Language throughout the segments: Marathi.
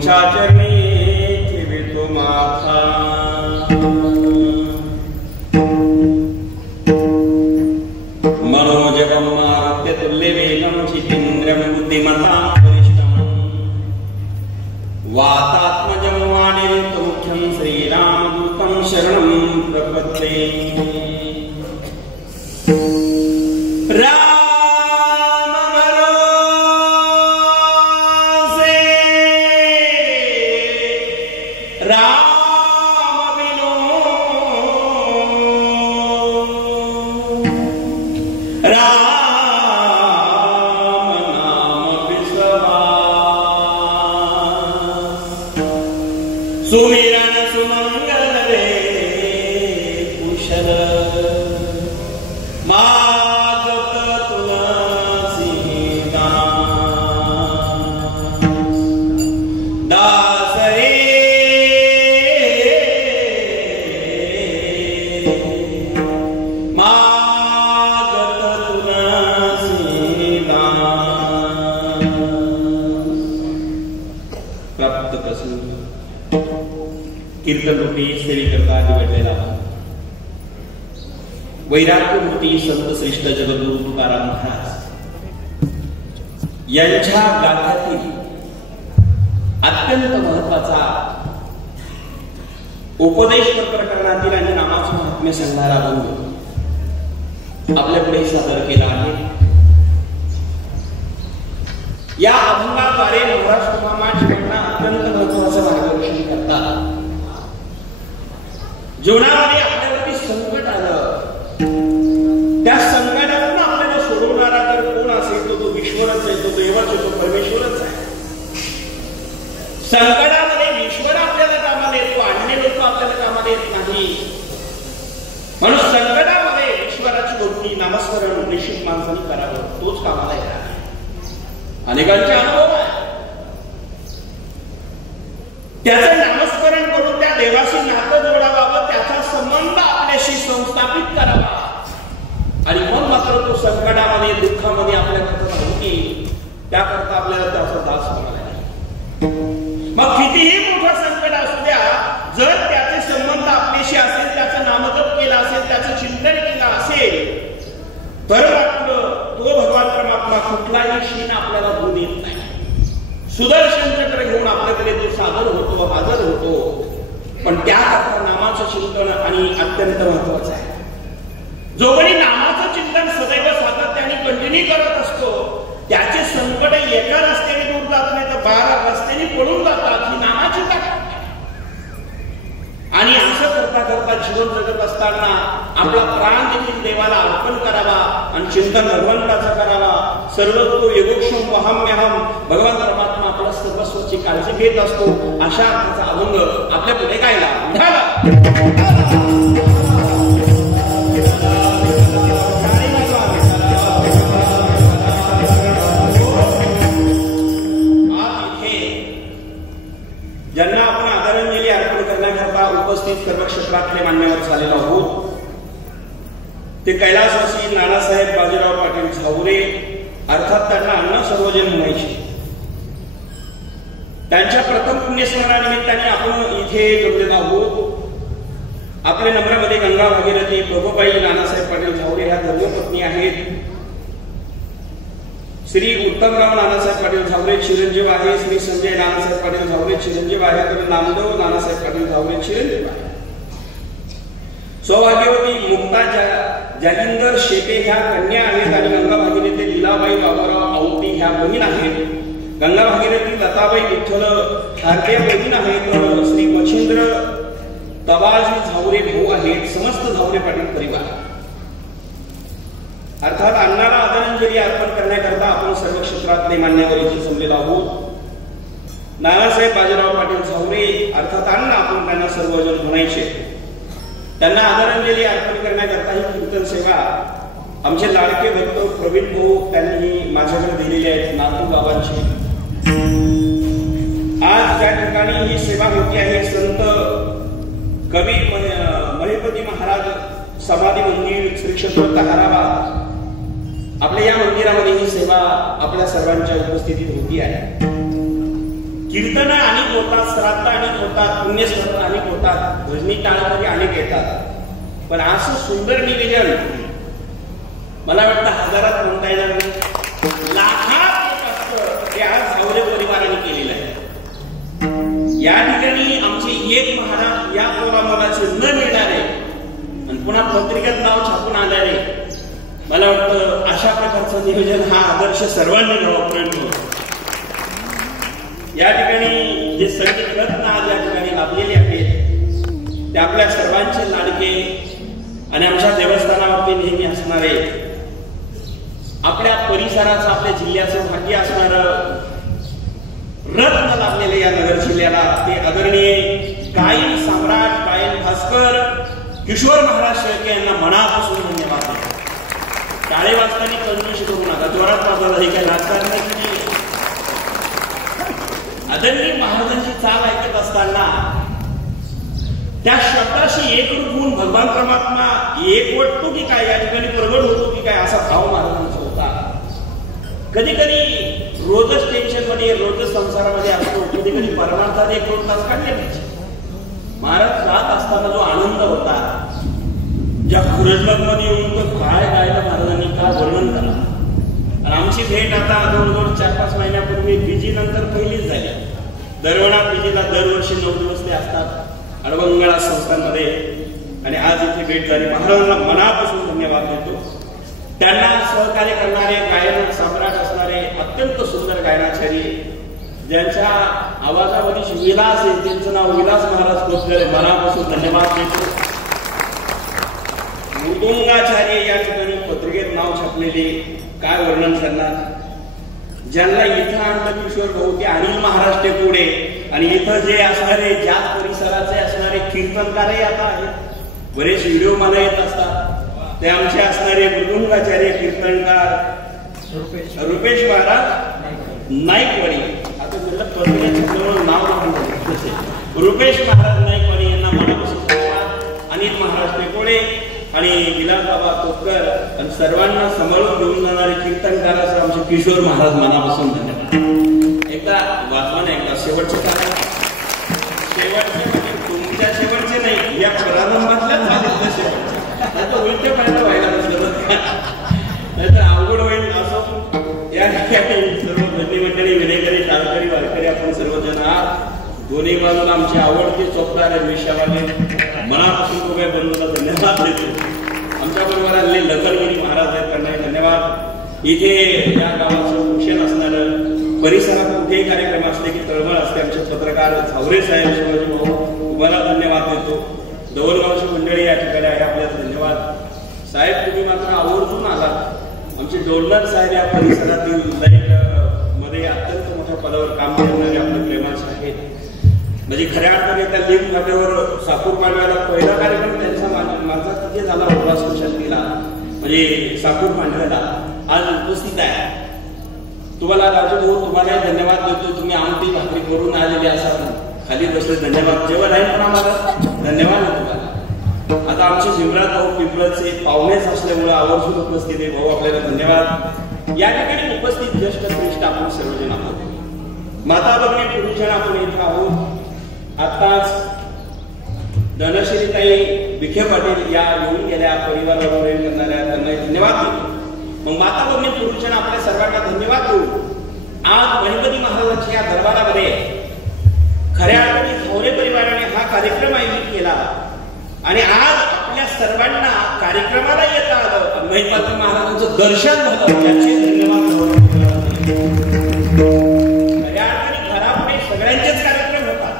तुमच्या चरणी ठेवितो माथा मनोजगम मारुत्य तुल्य वेगम चितेन्द्रम बुद्धिमतां वरिष्ठम वातात्मजं वाणिरुतमुख्यं श्रीरामदूतं शरणं प्रपद्ये सुमिरन सुमंगल रे कुशल मागत तुलसी दास रे मागत तुलसी प्राप्त प्रसंग कीर्तन रूपी सेवी करता निवडलेला वैराग्यमूर्ती संत श्रेष्ठ जगद्गुरु तुकाराम महाराज यांच्या गाथ्यातील अत्यंत महत्वाचा उपदेश प्रकरणातील आणि नामाचं महात्म्य सांगणारा अभंग आपल्या पुढे सादर केला आहे. या अभंगाद्वारे महाराज तुकाराम जीवनात अत्यंत महत्वाचं मार्गदर्शन करतात. जीवनामध्ये आपल्यावरती संकट आलं, त्या संकटातून आपल्याला सोडवणारा तर कोण असेल तो ईश्वरच आहे, तो देवच आहे, तो परमेश्वरच आहे. संकटामध्ये ईश्वर आपल्याला कामाला येतो, अन्य लोक आपल्याला कामाला येत नाही. म्हणून संकटामध्ये ईश्वराची भक्ती नामस्मरण निश्चित माणसाने करावं, तोच कामाला येणार. अनेकांचे अनुभव आहे, त्याचं नामस्मरण करून त्या देवाशी नातं जोडावं, त्याचा संबंध आपल्याशी संस्थापित करावा आणि मग मात्र तो संकटामध्ये दुःखामध्ये आपल्याकडे राहून त्याकरता आपल्याला त्याचा दास होणार आहे. मग कितीही मोठं संकट असू द्या, जर त्याचे संबंध आपल्याशी असेल, त्याचं नामजप केलं असेल, त्याचं चिंतन केलं असेल, तर मात्र तो भगवान परमात्मा कुठलाही क्षीण आपल्याला होऊ देत नाही. सुदर्शन चक्र घेऊन आपल्याकडे तो सादर होतो, हजर होतो. पण त्याकरता नामाचं चिंतन आणि अत्यंत महत्वाचं आहे. जो कोणी नामाचं चिंतन सदैव सातत्याने कंटिन्यू करत असतो, त्याचे संकट एका रस्त्याने दूर जात नाही तर 12 रस्त्याने पळून जातात. ही नामाची ताकद. आणि असं करता करता जीवन जगत असताना आपला प्राण देखील देवाला अर्पण करावा आणि चिंतन भगवंताचं करावा. सर्वतो योगक्षम वहाम्यहम, भगवान परमात्मा आपल्या सर्वस्वाची काळजी घेत असतो. अशा अर्थाचा अभंग आपल्या पुढे गायला ज्यांना आपण आदरांजली अर्पण करण्याकरता उपस्थित सर्व क्षेत्रातले मान्यवर झालेलो आहोत, ते कैलासवासी नानासाहेब बाजीराव पाटील झावरे, अर्थात त्यांना अण्णा सर्वजन म्हणायचे. त्यांच्या प्रथम पुण्यस्मरणानिमित्ताने आपण इथे जमलेलो आहोत. आपल्या नम्रामध्ये गंगा भागीरथी प्रभुबाई नानासाहेब पाटील झावरे ह्या धर्मपत्नी आहेत. श्री उत्तमराव नानासाहेब पाटील झावरे चिरंजीव आहे. श्री संजय नानासाहेब पाटील झावरे चिरंजीव आहे. तर नामदेव नानासाहेब पाटील झावरे चिरंजीव आहे. सौभाग्यवती मुक्ता जालिंदर शेटे ह्या कन्या आहेत आणि गंगा भागीरथी लीलाबाई बाबूराव औती ह्या बहीण आहेत. गंगा भागीरथी लताबाई विठ्ठल ठाकरे बहीण आहेत. श्री मच्छिंद्र तबाजी झावरे भाऊ आहेत. समस्त झावरे पाटील परिवार. अर्थात अण्णाला आदरांजली अर्पण करण्याकरता आपण सर्व क्षेत्रातले मान्यवर इथे जमलेलो आहोत. नानासाहेब बाजीराव पाटील झावरे अर्थात अण्णा आपण त्यांना सर्वजण म्हणायचे. त्यांना आदरांजली अर्पण करण्याकरता ही कीर्तन सेवा आमचे लाडके भक्त प्रवीण भाऊ त्यांनी माझ्याकडे दिलेली आहेत, नातू बाबांची. आज त्या ठिकाणी ही सेवा होती आहे. संत कवी महेपती महाराज समाधी मंदिर श्री क्षेत्र ताराबाद, आपल्या या मंदिरामध्ये ही सेवा आपल्या सर्वांच्या उपस्थितीत होती आहे. कीर्तन अनेक होतात, श्राद्ध अनेक होतात, पुण्यस्मरण अनेक होतात, भजनी टाळकरी अनेक येतात, पण असं सुंदर निवेदन मला वाटतं हजारात म्हणता येणार नाही, लाखात एक असतं ते आज झावरे परिवाराने केलेलं आहे. या ठिकाणी आमचे एक महाराज या पोरामोलाचे न मिळणारे आणि पुन्हा पत्रिकेत नाव छापून आणारे, मला वाटतं अशा प्रकारचं नियोजन हा आदर्श सर्वांनी घ्यावा प्रयत्न. या ठिकाणी जे संगीत रत्न आज या ठिकाणी लाभलेले आहेत ते आपल्या सर्वांचे लाडके आणि आमच्या देवस्थानावरती नेहमी असणारे, आपल्या परिसराचं आपल्या जिल्ह्याचं भाग्य असणार रत्न लाभलेले या नगर जिल्ह्याला ते आदरणीय गायन सम्राट गायन भास्कर किशोर महाराज शेळके यांना मनापासून धन्यवाद. टाळे वाजताना कंजूस करू नका, जोरात वाजवला, हे काय राजकारण नाही. आदरणीय महाराजांची चाल ऐकत असताना त्या शब्दाशी एकरूप होऊन भगवान परमात्मा एक वाटतो की काय, या ठिकाणी प्रगट होतो की काय, असा भाव महाराजांचा होता. कधी कधी रोजच टेन्शन मध्ये, रोजच संसारामध्ये असतो, कधी कधी परमार्थात एक दोन तास काढले पाहिजे. महाराज जात असताना जो आनंद होता, ज्या खुरजबाग मध्ये येऊन तो काय गायला महाराजांनी काय वर्णन करा. आणि आमची भेट आता जवळजवळ 4-5 महिन्यापूर्वी बीजी नंतर पहिलीच झाली. दरवणा बीजीला दरवर्षी 9 दिवस ते असतात अडवंगळा संस्थांमध्ये, आणि आज इथे भेट झाली. महाराजांना मनापासून धन्यवाद देतो. त्यांना सहकार्य करणारे गायन सम्राट असणारे अत्यंत सुंदर गायनाचार्य, ज्यांच्या आवाजामध्ये विलास आहे, त्यांचं नाव विलास महाराज कोतकर, मनापासून धन्यवाद देतो. मृदुंगाचार्य या ठिकाणी पत्रिकेत नाव छापलेले, काय वर्णन करणार. ज्यांना इथं आणलं किशोर भाऊ ते अनिल महाराज टेपुडे, आणि इथं जे असणारे ज्या परिसराचे असणारे कीर्तनकारही आता आहेत, बरेच व्हिडिओ मला येत असतात, ते आमचे असणारे मृदुंगाचार्य कीर्तनकार रुपेश महाराज नाईकवाडी. आता म्हटलं पत्रिकेच्या जवळ नाव रुपेश महाराज नाईकवाडी यांना मनापासून धन्यवाद. अनिल महाराज टेपुडे आणि विलास बाबा कोतकर आणि सर्वांना सांभाळून घेऊन जाणारे कीर्तनकाराचं आमचे किशोर महाराज, मनापासून धन्यवाद. एकदा वाचवा ना, एकदा शेवटचे कारण, शेवटचे म्हणजे तुमच्या शेवटचे नाही, या प्रारंभातल्याच झालेल्या शेवटचे, आता उलट्या पाहिजे व्हायला नसलं नाहीतर अवघड होईल. असं या ठिकाणी सर्व भजनी मंडळी, विनेकरी, टाळकरी, वारकरी आपण सर्वजण आहात. दोन्ही बाजूला आमची आवडती चोपदार विषयावाले, मनापासून तो काय बंधूला धन्यवाद देतो. आमच्या बरोबर आलेले लखनगिरी महाराज आहेत, त्यांना धन्यवाद. इथे या गावाचं भूषण असणारं, परिसरात कुठेही कार्यक्रम असले की तळमळ असते, आमचे पत्रकार झावरे साहेब, शिवाजी भाऊ, तुम्हाला धन्यवाद देतो. दौलगावची मंडळी या ठिकाणी आहे, आपल्याला धन्यवाद. साहेब तुम्ही मात्र आवर्जून आलात. आमचे डोलनाथ साहेब या परिसरातील लाईट मध्ये अत्यंत मोठ्या पदावर काम करणारे आपले प्रेमाचे आहेत. म्हणजे खऱ्या अर्थाने त्या लिंक फाट्यावर साकूर मांडव्याला पहिला कार्यक्रम त्यांचा माझा तिथे झाला होता स्पेशालिटीला, म्हणजे साकूर मांडव्याला आज उपस्थित आहे. तुम्हाला राजू भाऊ तुम्हालाही धन्यवाद देतो. तुम्ही आमटी भाकरी करून आलेले असाल, खाली बसले, धन्यवाद. जेवण आहे पण आम्हाला धन्यवाद आहे तुम्हाला. आता आमचे शिवराज भाऊ पिंपळचे पाहुणेच असल्यामुळे आवर्जून उपस्थित आहे, भाऊ आपल्याला धन्यवाद. या ठिकाणी उपस्थित ज्येष्ठ श्रेष्ठ आपण सर्वजण आहोत, माता भगिनी पुरुषजण आपण इथं आहोत. आताच धनश्रीताई विखे पाटील या येऊन गेल्या, परिवारावर प्रेम करणाऱ्या, त्यांना धन्यवाद देतो. मग माता भगिनी पुरुषजण आपल्या सर्वांना धन्यवाद देऊ. आज गणपती महाराजांच्या या दरबारामध्ये खऱ्या अर्थाने झावरे परिवाराने हा कार्यक्रम आयोजित केला, आणि आज आपल्या सर्वांना कार्यक्रमाला येता आलं, महिपाल महाराजांचं दर्शन झालं, याचे धन्यवाद. खऱ्या अर्थाने घरापुढे सगळ्यांचेच कार्यक्रम होतात,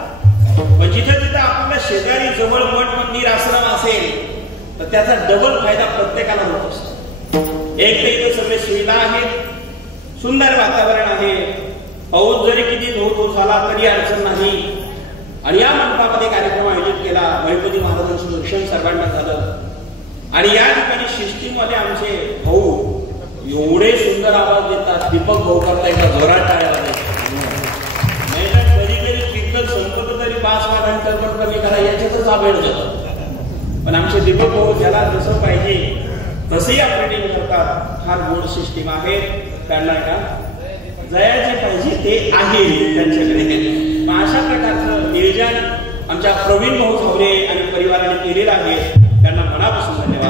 पण जिथं जिथं आपल्या शेजारी जवळ मठ मंदिर आश्रम असेल तर त्याचा डबल फायदा प्रत्येकाला होत असतो. एक तर इथं सगळे सुविधा आहेत, सुंदर वातावरण आहे, पाऊस जरी किती धो झाला तरी अडचण नाही. आणि या मंडपामध्ये कार्यक्रम आयोजित केला, गणपती महाराजांचं दर्शन सर्वांना झालं. आणि या ठिकाणी शिस्तीमध्ये आमचे भाऊ एवढे सुंदर आवाज देतात. दीपक भाऊ करताय का जोरात टाळ्या नाही तर कधी कधी कीर्तन संपत तरी 5 वाजल्यानंतर पण कमी करा याच्यातच आवेळ जातो. पण आमचे दीपक भाऊ ज्याला जसं पाहिजे तसंही ऑपरेटिंग करतात. फार गोड सिस्टीम आहे. त्यांना का जयाचे पाहिजे ते आहे त्यांच्याकडे. अशा प्रकारचं नियोजन आमच्या प्रवीण भाऊ झावरे आणि परिवाराने केलेलं आहे. त्यांना मनापासून धन्यवाद.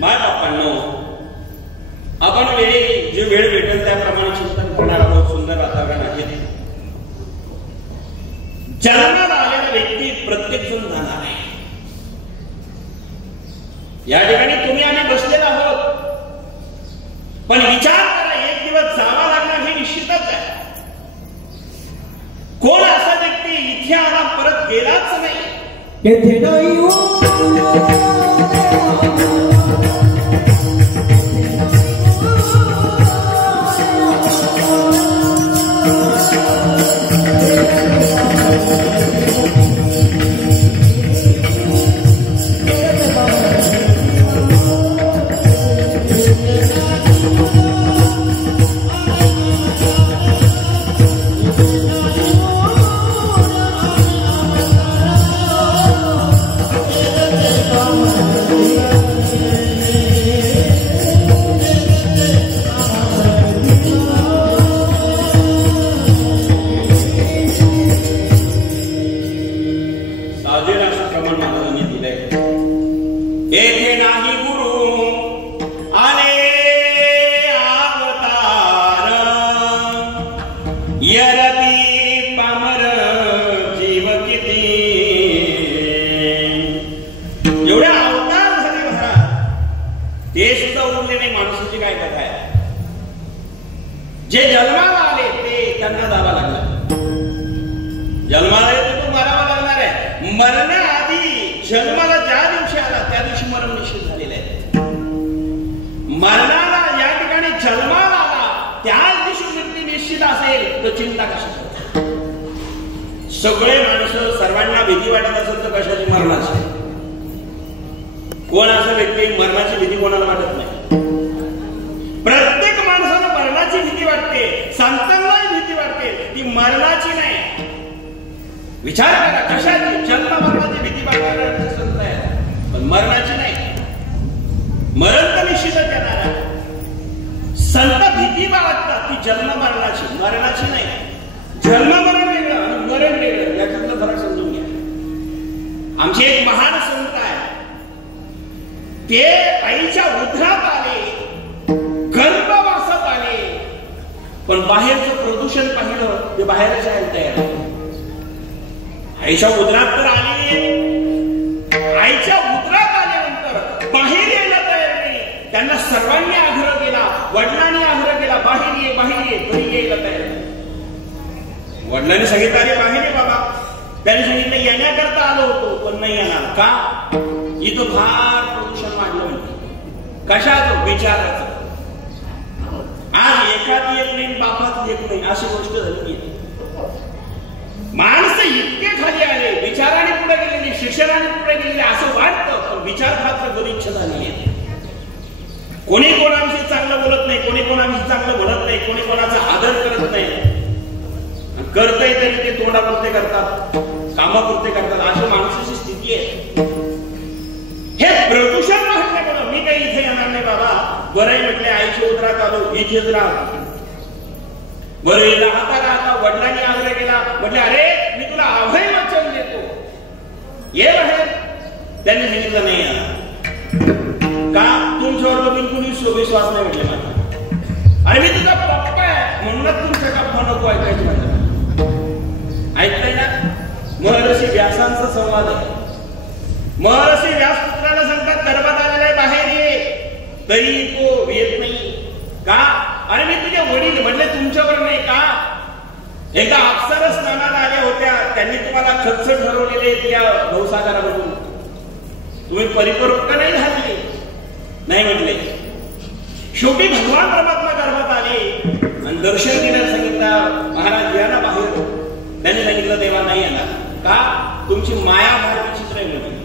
माय बापांनो, आपण वेळी जे वेळ भेटेल त्याप्रमाणे चिंतन करणार आहोत. सुंदर वातावरण आहे. जन्माला आलेला व्यक्ती प्रत्येक जण जाणार आहे. या ठिकाणी तुम्ही आम्ही बसलेलो आहोत, पण विचार करा, एक दिवस जावा लागणार हे निश्चितच आहे. कोण असा व्यक्ती इथे आला परत गेलाच नाही? येथे नाही जे जन्माला आले ते त्यांना जावं लागलं. जन्माला येतो तो मरावा लागणार आहे. मरण्याआधी जन्माला ज्या दिवशी आला त्या दिवशी मरण निश्चित झालेलं आहे. मरणाला या ठिकाणी जन्माला आला त्याच दिवशी मृत्यू निश्चित असेल तर चिंता कशाची? सगळे माणसं सर्वांना भीती वाटत असेल तर कशाची? मरणाची. कोण असा व्यक्ती मरणाची भीती कोणाला वाटत नाही? प्रत्येक माणसाला मरणाची भीती वाटते. संतांनाही भीती वाटते, ती मरणाची नाही. विचार करा, कशाची? जन्म मरणाची भीती वाटणारे संत आहे, पण मरणाची नाही. मरण तर निश्चितच येणार आहे. संत भीती बाळगतात ती जन्म मरणाची, मरणाची नाही. जन्म मरण वेगळं आणि मरण वेगळं, याच्यातला फरक समजून घ्या. आमचे एक महान संत आहे, ते आईच्या उदरात आले, गर्भवासात आले, पण बाहेरचं प्रदूषण पाहिलं ते बाहेरच्या तयार. आईच्या उदरात तर आले, आईच्या उदरात आल्यानंतर बाहेर यायला तयार नाही. त्यांना सर्वांनी आग्रह केला, वडिलांनी आग्रह केला, बाहेर ये, बाहेर ये, घरी यायला तयार. वडिलांनी सांगितलं, अरे बाहेर ये बाबा. त्यांनी सांगितलं, येण्याकरता आलो होतो पण नाही येणार. का? इथं फार प्रदूषण वाढलं म्हणते. कशाचं? विचाराचं. आज एखादी एक नाही, बापात एक नाही, अशी गोष्ट झाली. माणसं इतके खाली आले, विचाराने पुढे गेलेली, शिक्षणाने पुढे गेलेले असं वाटतं, पण विचार मात्र गलिच्छ झालेली आहे. कोणी कोणाविषयी चांगलं बोलत नाही, कोणी कोणाविषयी चांगलं बोलत नाही, कोणी कोणाचा आदर करत नाही. करतय तरी ते तोंडापुरते करतात, कामापुरते करतात. अशी माणसाची स्थिती आहे. हे प्रदूषण म्हटल्यामुळं मी काही इथे येणार नाही बाबा. बरं म्हटले, आईच्या उदरात आलो, इथेच राहतो. बरं राहता राहता वडिलांनी आग्रह केला, म्हटले अरे मी तुला अभय वचन देतो, ये बाहेर. त्यांनी सांगितलं नाही येणार. का? तुमच्यावर बिलकुल विश्वास नाही म्हटले माझा. अरे मी तुझा पप्पा आहे म्हणूनच तुमच्या गप्पा नको ऐकायची म्हटलं. ऐकताय ना? महर्षी व्यासांचा संवाद आहे. महर्षी व्यास पुत्राला सांगतात, गर्भात आलेला आहे, बाहेर ये, तरी तो येत नाही. का? अरे मी तुझे वडील. म्हटले तुमच्यावर नाही का? एकदा अप्सरा स्नानाला आल्या होत्या, त्यांनी तुम्हाला खतसट ठरवलेले त्या भवसागरामधून. तुम्ही परिपक्व नाही झाले. नाही म्हटले. शेवटी भगवान परमात्मा गर्भात आले आणि दर्शन दिलं. सांगितलं महाराज या ना बाहेर. त्यांनी सांगितलं देवा नाही येणार. का? तुमची माया फार विचित्र आहे म्हणे.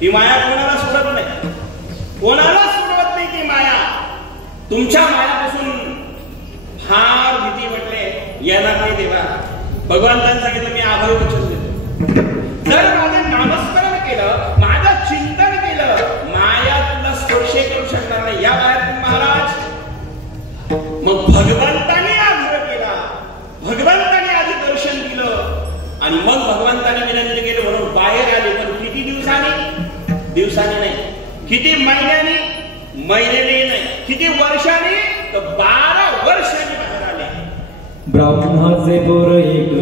ती माया कोणाला सोडत नाही, कोणाला सोडवत नाही ती माया. तुमच्या मायापासून फार भीती म्हटले, येणार नाही देवा. भगवंतांनी सांगितलं मी अभय वचन देतो, जर माझे नामस्मरण विनंती केली म्हणून बाहेर आले, पण किती दिवसांनी? दिवसांनी नाही. किती महिन्यांनी? महिन्याने नाही. किती वर्षांनी? तर 12 वर्षांनी बाहेर आले. ब्राह्मणाचे बोर एक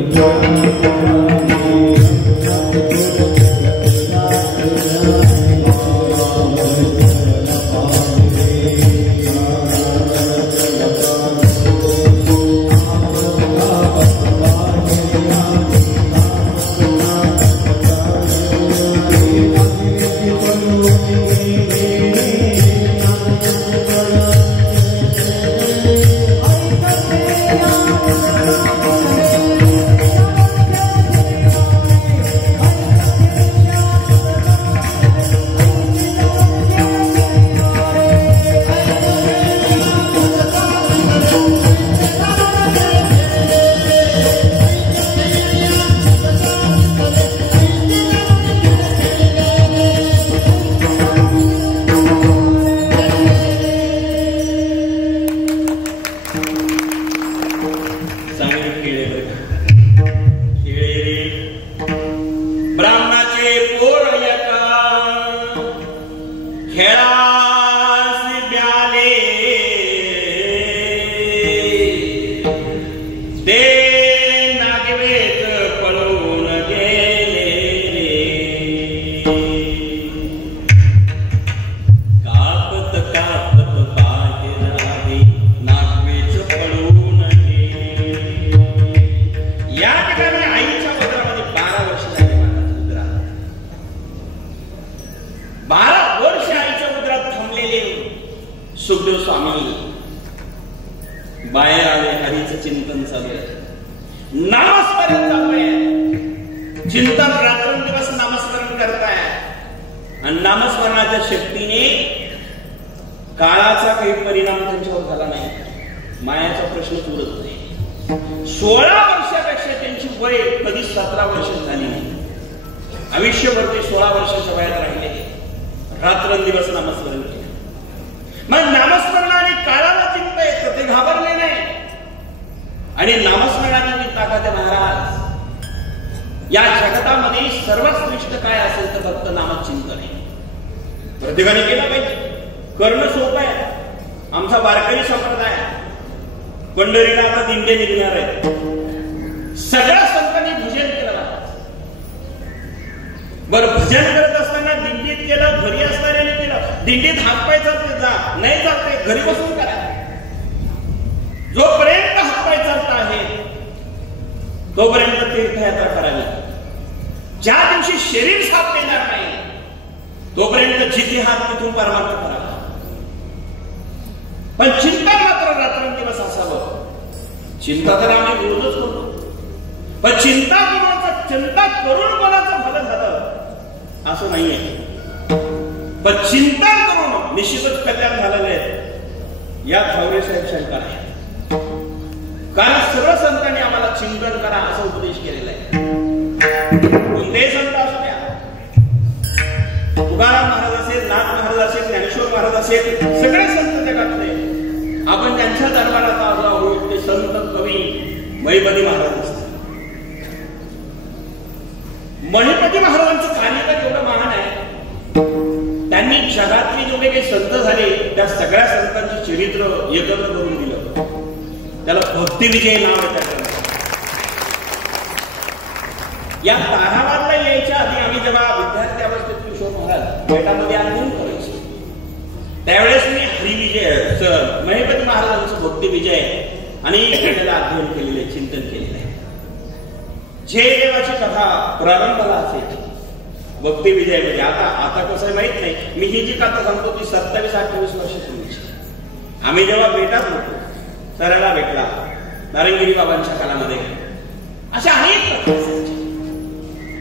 सुखदेव स्वामी बाहेर आले. हरीचं चिंतन चालू आहे, नामस्मरण चालू आहे. चिंतन रात्रंदिवस नामस्मरण करताय आणि नामस्मरणाच्या शक्तीने काळाचा काही परिणाम त्यांच्यावर झाला नाही. मायाचा प्रश्न पुरत नाही. 16 वर्षापेक्षा त्यांची वय कधी 17 वर्ष झाली नाही. आयुष्यभर ते 16 वर्षाच्या वयात राहिले. रात्रंदिवस नामस्मरण केले. मग नामस्मरणाने काळाला चिंता येतं, ते घाबरले नाही. आणि नामस्मरणाने ताकद महाराज, या जगतामध्ये सर्वात श्रेष्ठ काय असेल तर फक्त नामचिंतन आहे. प्रत्येकाने केलं पाहिजे. करणं सोपं आहे. आमचा वारकरी संप्रदाय पंढरीला आता दिंडे निघणार आहे. सगळ्या संतांनी भजन केलं. बरं, भजन करत असताना दिंडीत केलं, घरी असताना केलं. दिंडीत हातपाय चालते जा, नाही चालते घरी बसून करा. जोपर्यंत हातपाय चालत आहे तोपर्यंत तीर्थयात्रा करावी. ज्या दिवशी शरीर साथ देणार नाही तोपर्यंत जिथे हात तिथून परमार्थ करावा. पण चिंतन मात्र रात्रंदिवस असावं. चिंता तर आम्ही रोजच करतो, पण चिंता करून कोणाचं भलं झालं असं नाहीये. पण चिंतन करून निश्चितच कल्याण झालेलं आहे या थावरे साहेब शंकर आहे. कारण सर्व संतांनी आम्हाला चिंतन करा असा उपदेश केलेला आहे. कोणतेही संत असू द्या, तुकाराम महाराज असेल, नाथ महाराज असेल, ज्ञानेश्वर महाराज असेल, सगळे संत जगातले आपण त्यांच्या दरबारात आलो आहोत. ते संत कवी महिपती महाराज असतात. महिपती महाराजांचं कार्य तर एवढं महान आहे. त्यांनी जगातले जेवढे काही संत झाले त्या सगळ्या संतांचे चरित्र एकत्र करून दिलं. त्याला भक्ती विजय नाव आहे. या ताराबादला यायच्या आधी आम्ही जेव्हा विद्यार्थी अवस्थेत किशोर महाराज बेटामध्ये अध्ययन करायचो त्यावेळेस मी हरिविजय सर महिपती महाराजांचं भक्ती विजय आणि त्याला अध्ययन केलेलं आहे, चिंतन केलेलं आहे. जे देवाची कथा प्रारंभाला असायची भक्ती विजय मध्ये. आता कसं आहे माहित नाही. मी ही जी कथा सांगतो ती 27-28 वर्ष पूर्वीची. आम्ही जेव्हा बेटात होतो सराला भेटला नारंगिरी बाबांच्या काळामध्ये अशा अनेक कथा असायच्या.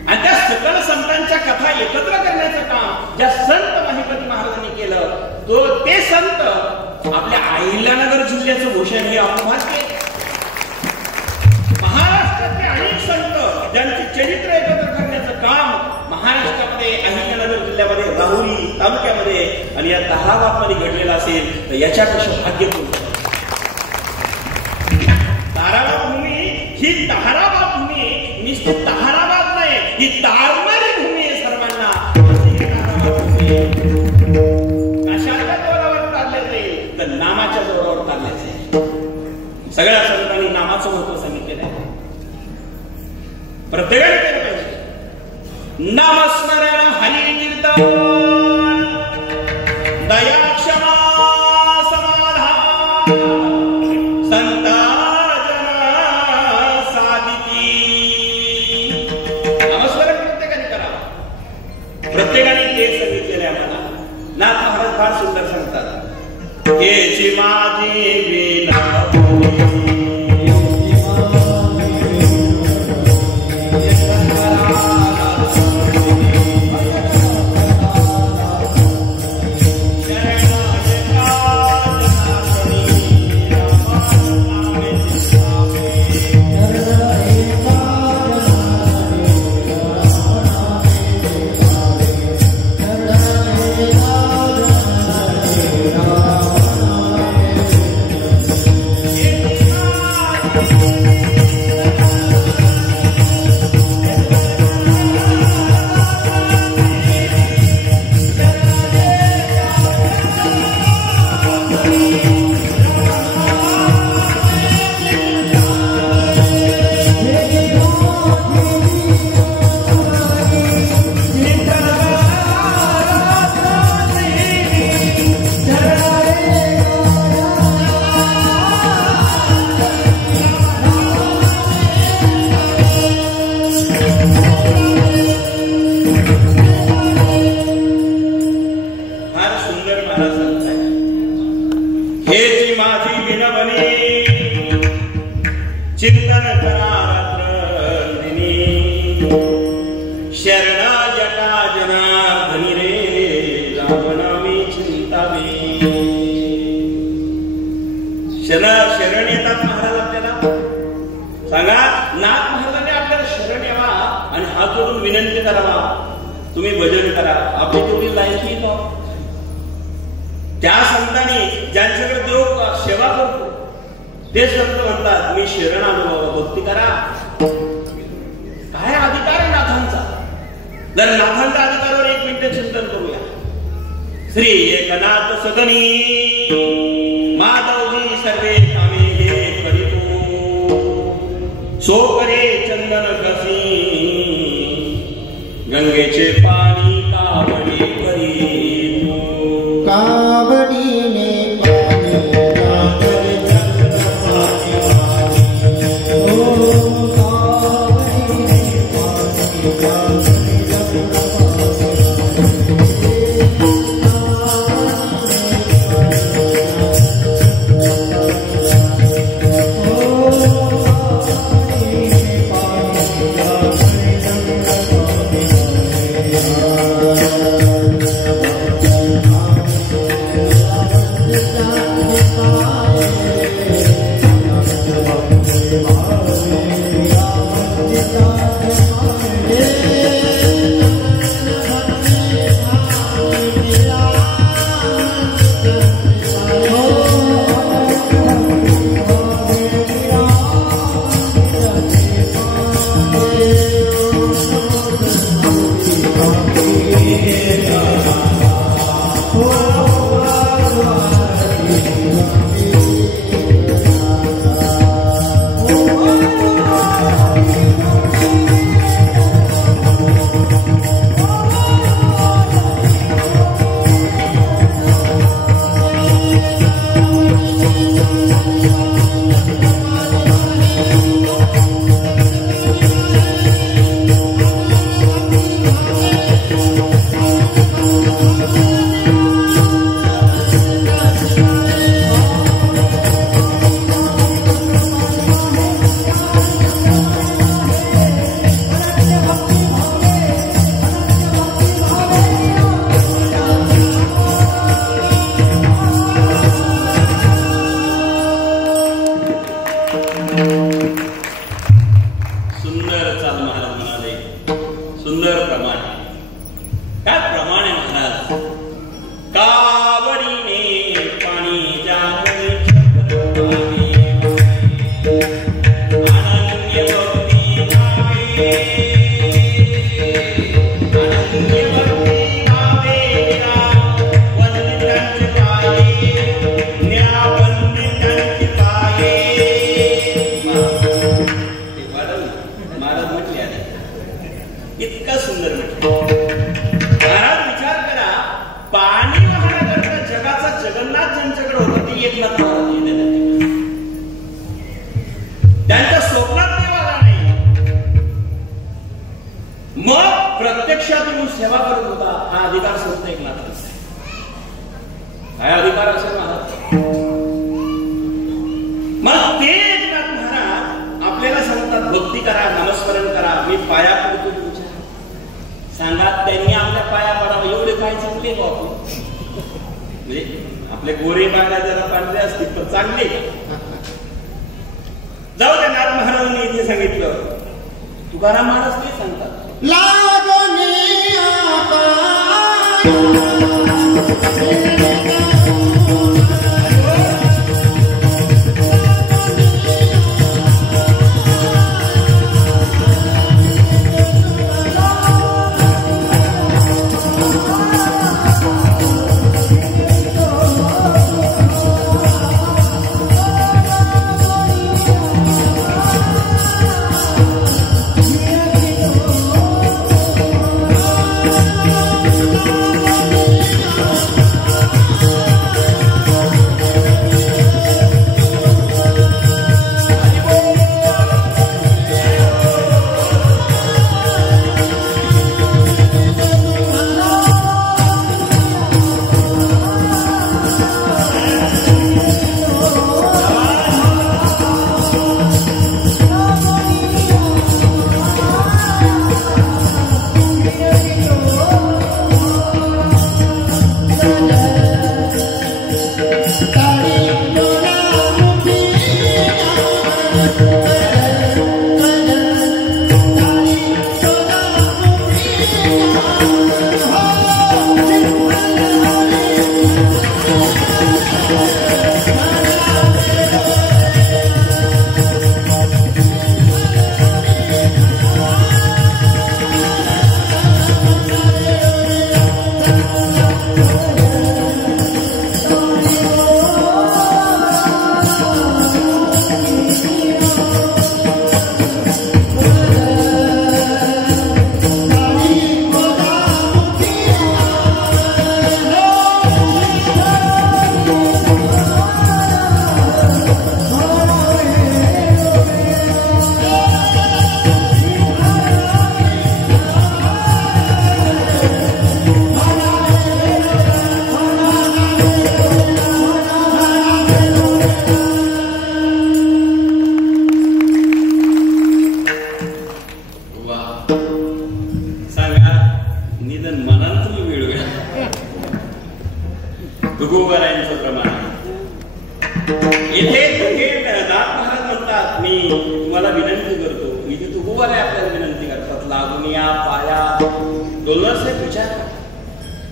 आणि त्या सकल संतांच्या कथा एकत्र करण्याचं काम ज्या संत महिपती महाराजांनी केलं ते संत आपल्या अहिल्यानगर जिल्ह्याचं भूषण हे अमभाग्य. महाराष्ट्रातले अनेक संत ज्यांचे चरित्र एकत्र करण्याचं काम महाराष्ट्रामध्ये अहिल्यानगर जिल्ह्यामध्ये राहुरी तालुक्यामध्ये आणि या ताराबाद मध्ये घडलेलं असेल तर याच्यापेक्षा भाग्यपूर्ण. ताराबाद भूमी ही ताराबाद भूमी नुसती ताराबाद नाही ही तारणारी भूमी आहे सर्वांना. कशाच्या जोरावर चालल्याचे तर नामाच्या जोरावर चालल्याचे. सगळ्या संतांनी नामाचं महत्व सांगितलेलं आहे. प्रत्येकाने केलं पाहिजे. नामस्मरण हरी कीर्तन दया क्षमा समाधान संता जना साधिती. नामस्मरण प्रत्येकाने करावं. प्रत्येकाने ते सांगितलेले आम्हाला. नाथ महाराज फार सुंदर सांगतात. हेची माझी विना चिंतन करा रात्रंदिनी शरणा जटा जनार्दनी रे रावणामी चिंतावे. शरण येतात महाराज आपल्याला. सांगा नाथ महाराजांनी आपल्याला शरण यावा आणि हात जोडून विनंती करावा. तुम्ही भजन करा. आपली तेवढी लायकी का? त्या संतांनी ज्यांच्याकडे देव सेवा करतो ते संत म्हणतात मी शरण आलो बाबा भक्ती करा. काय अधिकार आहे नाथांचा? जर नाथांच्या अधिकारावर एक मिनिट चिंतन करूया. श्री एकनाथ सदनी माधवजी सर्वे कामे हे करीतो सो करे चंदन कसी गंगेचे पाणी कावडी करीतो. कावडीने इतका सुंदर म्हटलं. महाराज विचार करा, पाणी वाहण्याकरता जगाचा जगन्नाथ ज्यांच्याकडे होता ते एकनाथ महाराज. त्यांच्या स्वप्नात देव आला नाही, मग प्रत्यक्षात येऊन सेवा करत होता. हा अधिकार संत एकनाथांचा. काय अधिकार असेल महाराज? मग ते एकनाथ महाराज आपल्याला सांगतात भक्ती करा, नामस्मरण करा, मी पाया पडतो तुमच्या. सांगा त्यांनी आपल्या पाया पडावं एवढे पाय चांगले बापू. म्हणजे आपले गोरे पाया जरा पांढरे असतील तर चांगले. जाऊ त्या नाथ महाराजांनी इथे सांगितलं. तुकाराम महाराज ते सांगतात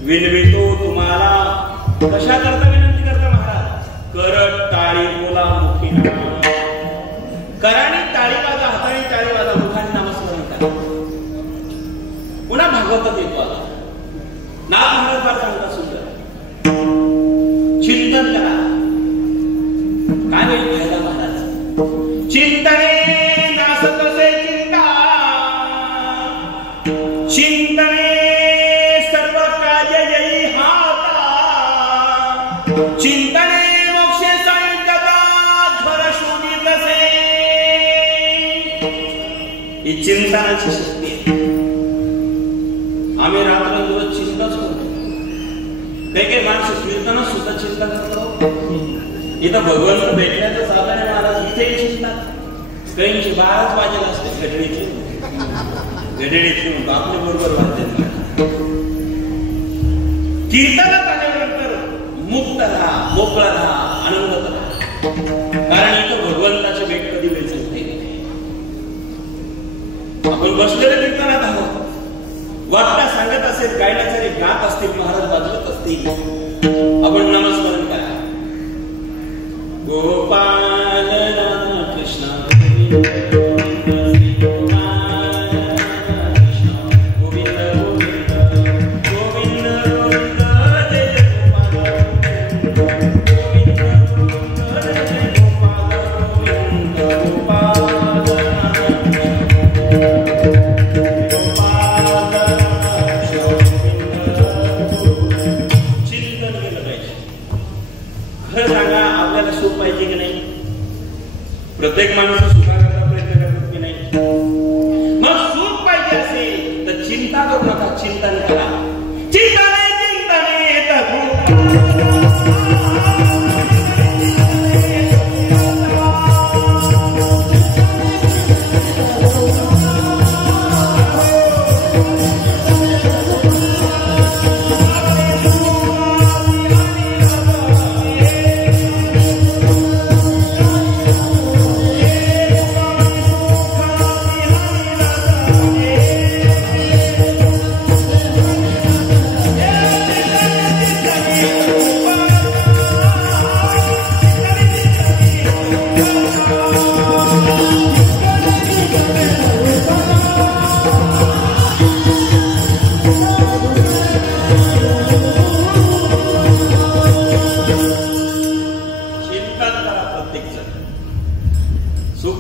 विनवितो तुम्हाला. कशा करता विनंती करता महाराज? करत टाळी बोला मुखी कराने टाळी वाजा, हाताने टाळी वाजा, मुखाने नामस्मरण करा. पुन्हा भागवतात येतो आता नाथ महाराज फार सांगतात सुंदर. चिंतन करा. काय होईल फायदा महाराज? चिंतने नासत से चिंता, चिंतने सर्व कार्य यही हाता, चिंतने मोक्षे सायंकदा घर शोधित से. ही चिंतनाची शक्ती आहे. आम्ही रात्रंदिवस चिंताच करतो. काही माणसं कीर्तन सुद्धा चिंता करतो. इथं भगवंत भेटण्याचं साधन आहे महाराज. इथेही चिंता. काहींची 12च वाजेला असते घडणीची म्हणतो आपल्या बरोबर वाजते. कीर्तनात आल्यानंतर मुक्त राहा, मोकळा राहा, आनंदात राहा. कारण इथं भगवंताचे भेट कधी वेचत नाही. आपण बसलेल्या कीर्तनात आहोत. वाक्य सांगत असेल, गायनाचारी गात असतील, महाराज वाजवत असतील, आपण नामस्मरण करा. गोपाल कृष्ण गोपाल प्रत्येक माणूस सुखाकरता प्रयत्न करतात की नाही? मग सुख पाहिजे असेल तर चिंता करू नका, चिंतन करा. चिंतने चिंतने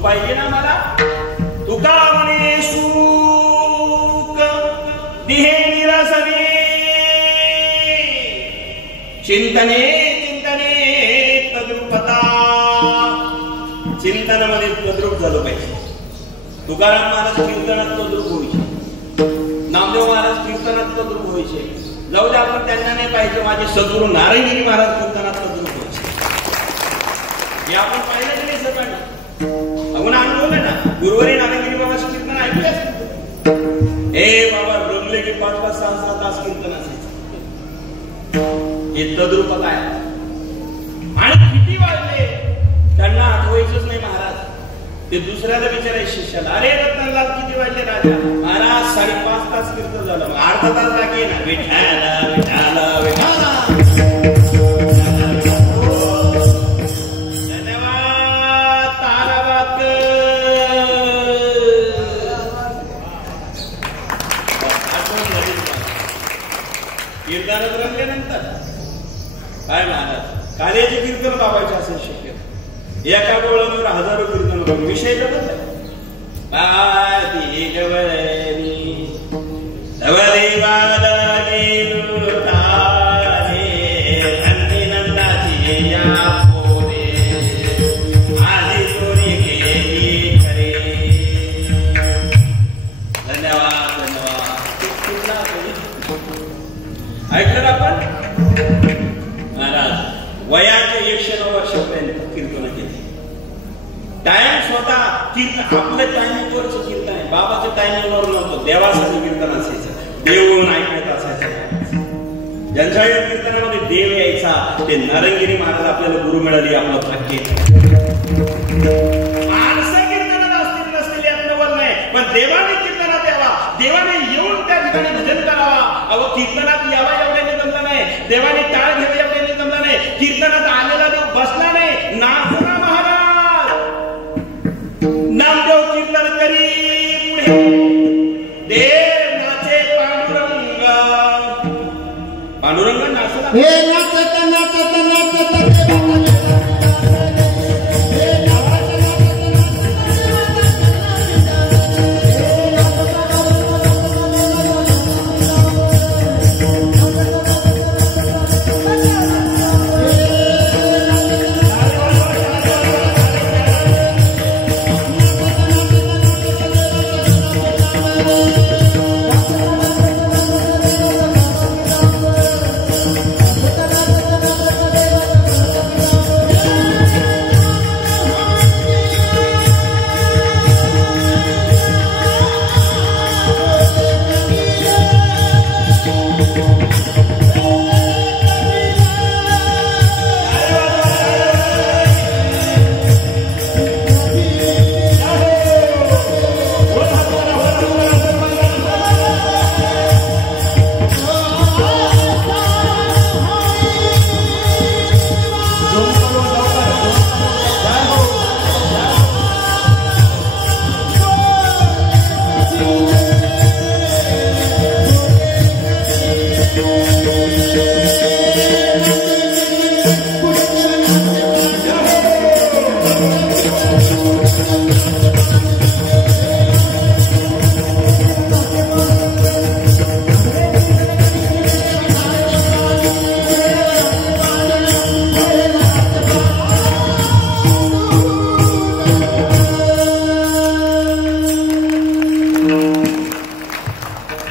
पाहिजे ना मला. तुका म्हणे सुख दिहे निरासने, चिंतने चिंतने तद्रुपता. चिंतनामध्ये तद्रुप झालं पाहिजे. तुकाराम महाराज कीर्तनात तद्रुप व्हायचे, नामदेव महाराज कीर्तनात तद्रुप व्हायचे. जाऊ दे आपण त्यांना नाही पाहिजे, माझे सद्गुरू नारायणगिरी महाराज कीर्तनात तद्रुप व्हायचे. हे आपण पाहिलं की नाही सगळ्यांना? आपण अनुभवलं ना. गुरुवारी नारायणगिरी बाबाचं कीर्तन ऐकले असते. ए बाबा रमले की 5-5, 6-6 तास कीर्तन असायचं. हे तद्रुपता आहे. आणि किती वाजले त्यांना आठवायचंच नाही महाराज. ते दुसऱ्याला विचारायचे शिष्याला, अरे रत्नलाल किती वाजले राजा? महाराज 5.5 तास कीर्तन झालं. मग अर्धा तास बाकी ना. विठाला विठाला विठाला. कीर्तनात रंगल्यानंतर काय महाराज कार्याचे कीर्तन बाबाचे असेल शक्य. एका डोळ्यावर हजारो कीर्तन बघ. विषय बदल ऐकलं आपण महाराज वयाच्या 109 वर्षापर्यंत कीर्तन केली. टाइम स्वतः कीर्तन आपलं टायमिंगवरच कीर्तन आहे. बाबाचं टायमिंगवर नव्हतं. देवासाठी कीर्तन असायचं, देव ऐकायचं असायचं. ज्यांच्या या कीर्तनामध्ये देव यायचा ते नारायणगिरी महाराज आपल्याला गुरु मिळाली. आपलं भाग्य. माणसं कीर्तनात असतील नसतील यात नवल नाही, पण देवाने कीर्तनात यावा, देवाने येऊन त्या ठिकाणी भजन करावा. अहो कीर्तनात यावा एवढ्याने जमलं नाही, देवाने टाळ घ्यावा एवढ्याने जमलं नाही. कीर्तनात आलेला देव बसला नाही. नाचना महाराज नामदेव कीर्तन करी देव नाचे पांडुरंग. पांडुरंग नाचला. नाचत नाचत नाचत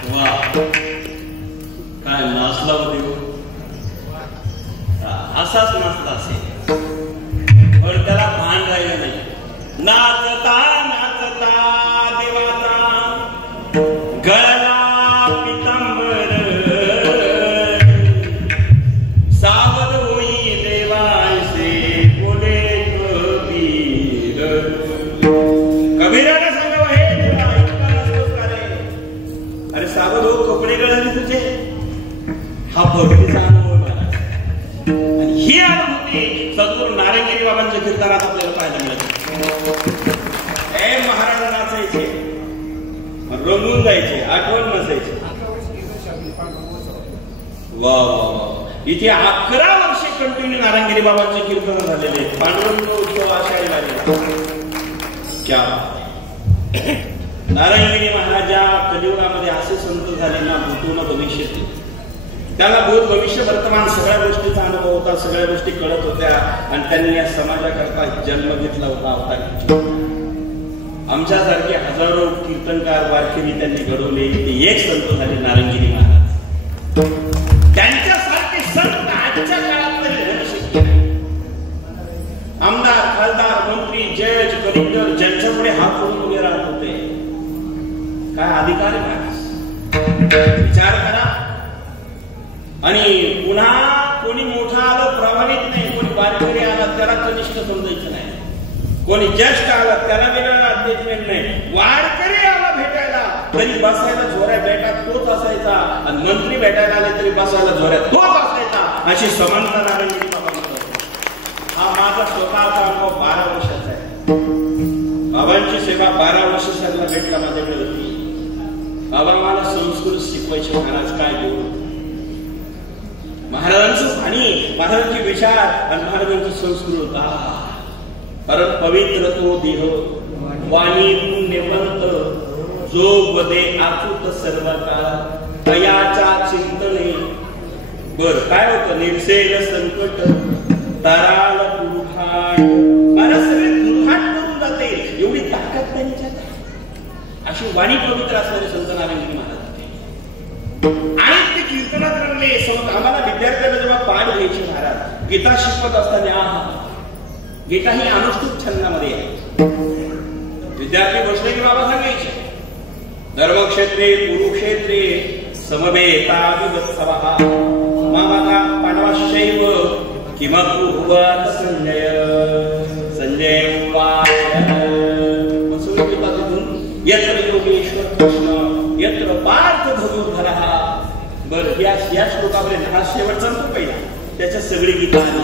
वा काय नाचला होती, असाच नाचला असेल पण त्याला भान राहिलं नाही. नाचता नाचता देवाचा गळा पितांबर, सावध होई देवांचे बोले कबीर. कबीराने सांगावं, हे देवा इतका नसतोस का रे? अरे सावध हो, कपडे गळाले तुझे. हा भक्तीचा अनुभव मला, आणि ही अनुभूती सद्गुरू नारायणगिरी बाबांच्या कीर्तनात आपल्याला पाहायला मिळते. हे महाराज नाचायचे, रंगून जायचे, आठवण नसायची. वा इथे 11 वर्षे कंटिन्यू नारायणगिरी बाबांचे कीर्तन झालेले. पांडुरंग उत्सव आषाढी लागला. क्या नारायणगिरी महाराजा कलियुगामध्ये असे संत झाले ना, भूतून भविष्य. त्याला भूत भविष्य वर्तमान सगळ्या गोष्टीचा अनुभव होता, सगळ्या गोष्टी कळत होत्या, आणि त्यांनी या समाजाकरता जन्म घेतला होता अवतार. आमच्यासारखे हजारो कीर्तनकार वारकरी त्यांनी घडवले. ते एक संत झाले नारायणगिरी महाराज. त्यांच्यासारखे संत आजच्या काळात तरी शक्य नाही. आमदार, खासदार, मंत्री, जज, कलेक्टर ज्यांच्यापुढे हात करून उभे राहत होते, काय अधिकार आहे महाराज? विचार करा. आणि पुन्हा कोणी मोठा आलं प्रभावित नाही, कोणी वारकरी आला त्याला कनिष्ठ समजायचं नाही, कोणी ज्येष्ठ आला त्याला वेगळा अध्यक्ष नाही. वारकरी आला भेटायला तरी बसायला झोऱ्या बेटात तोच असायचा, आणि मंत्री भेटायला आले तरी बसायला झोऱ्यात तोच असायचा. अशी समानता नारायणगिरी बाबा म्हणतात. हा माझा स्वतःचा अनुभव 12 वर्षाचा आहे. बाबांची सेवा 12 वर्ष सगळा भेटला माझ्याकडे होती. बाबा मला संस्कृत शिकवायचे. महाराज काय बोलू, महाराजांचं आणि महाराजांचे विचार आणि महाराजांचं संस्कृत. कारण पवित्र तो देह वाणी पुण्यवंत, जो बदे आतुत सर्व काळ तयाच्या चिंतने. बर काय होतं, निर्सेल संकट तराळ पुरुषाट. महाराज सगळे पुरुषाट करून जाते, एवढी ताकद त्यांच्यात. अशी वाणी पवित्र असणारे संत नारायणगिरी महाराज. आणि ते कीर्तनात रंगले. आम्हाला विद्यार्थ्यांना जेव्हा पाठ घ्यायची महाराज, गीता शिकवत असताना गीता ही अनुष्ठुप छंदामध्ये आहे. विद्यार्थी बसले की बाबा सांगायचे, धर्मक्षेत्रे कुरुक्षेत्रे समवेता विवत्सवः मामका पांडवाश्चैव किमकुर्वत संजय. संजय उवाच यत्र योगेश्वर कृष्ण यत्र पार्थ धनुर्धरः. बर या श्लोकापर्यंत हा शेवटचा पहिला, त्याच्या सगळी गीता आली.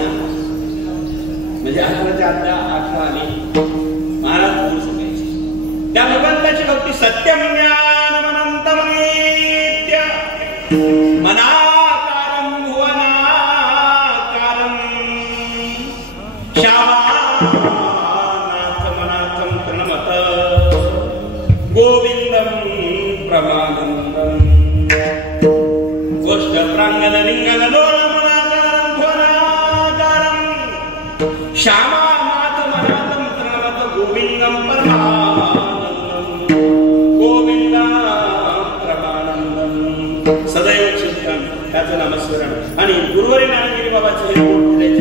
म्हणजे 11च्या आतल्या 18 आली. महाराज बोलू सांगायचे त्या भगवंताची भक्ती. सत्यम ज्ञानमनंतम नित्य मनाकारं भुवनाकारं श्यामानाथमनाथं प्रणमत गोविंदं प्रमानन्दं. गोष्ठ प्रांगण लिंगन लोलमनाकारं भुवनाकारं श्यामानाथमनाथं प्रणमत गोविंदं परमानन्दं. गोविंदं प्रमानन्दं. सदैव चिंतन, त्याचं नामस्मरण. आणि गुरुवारी नारायणगिरी बाबाचे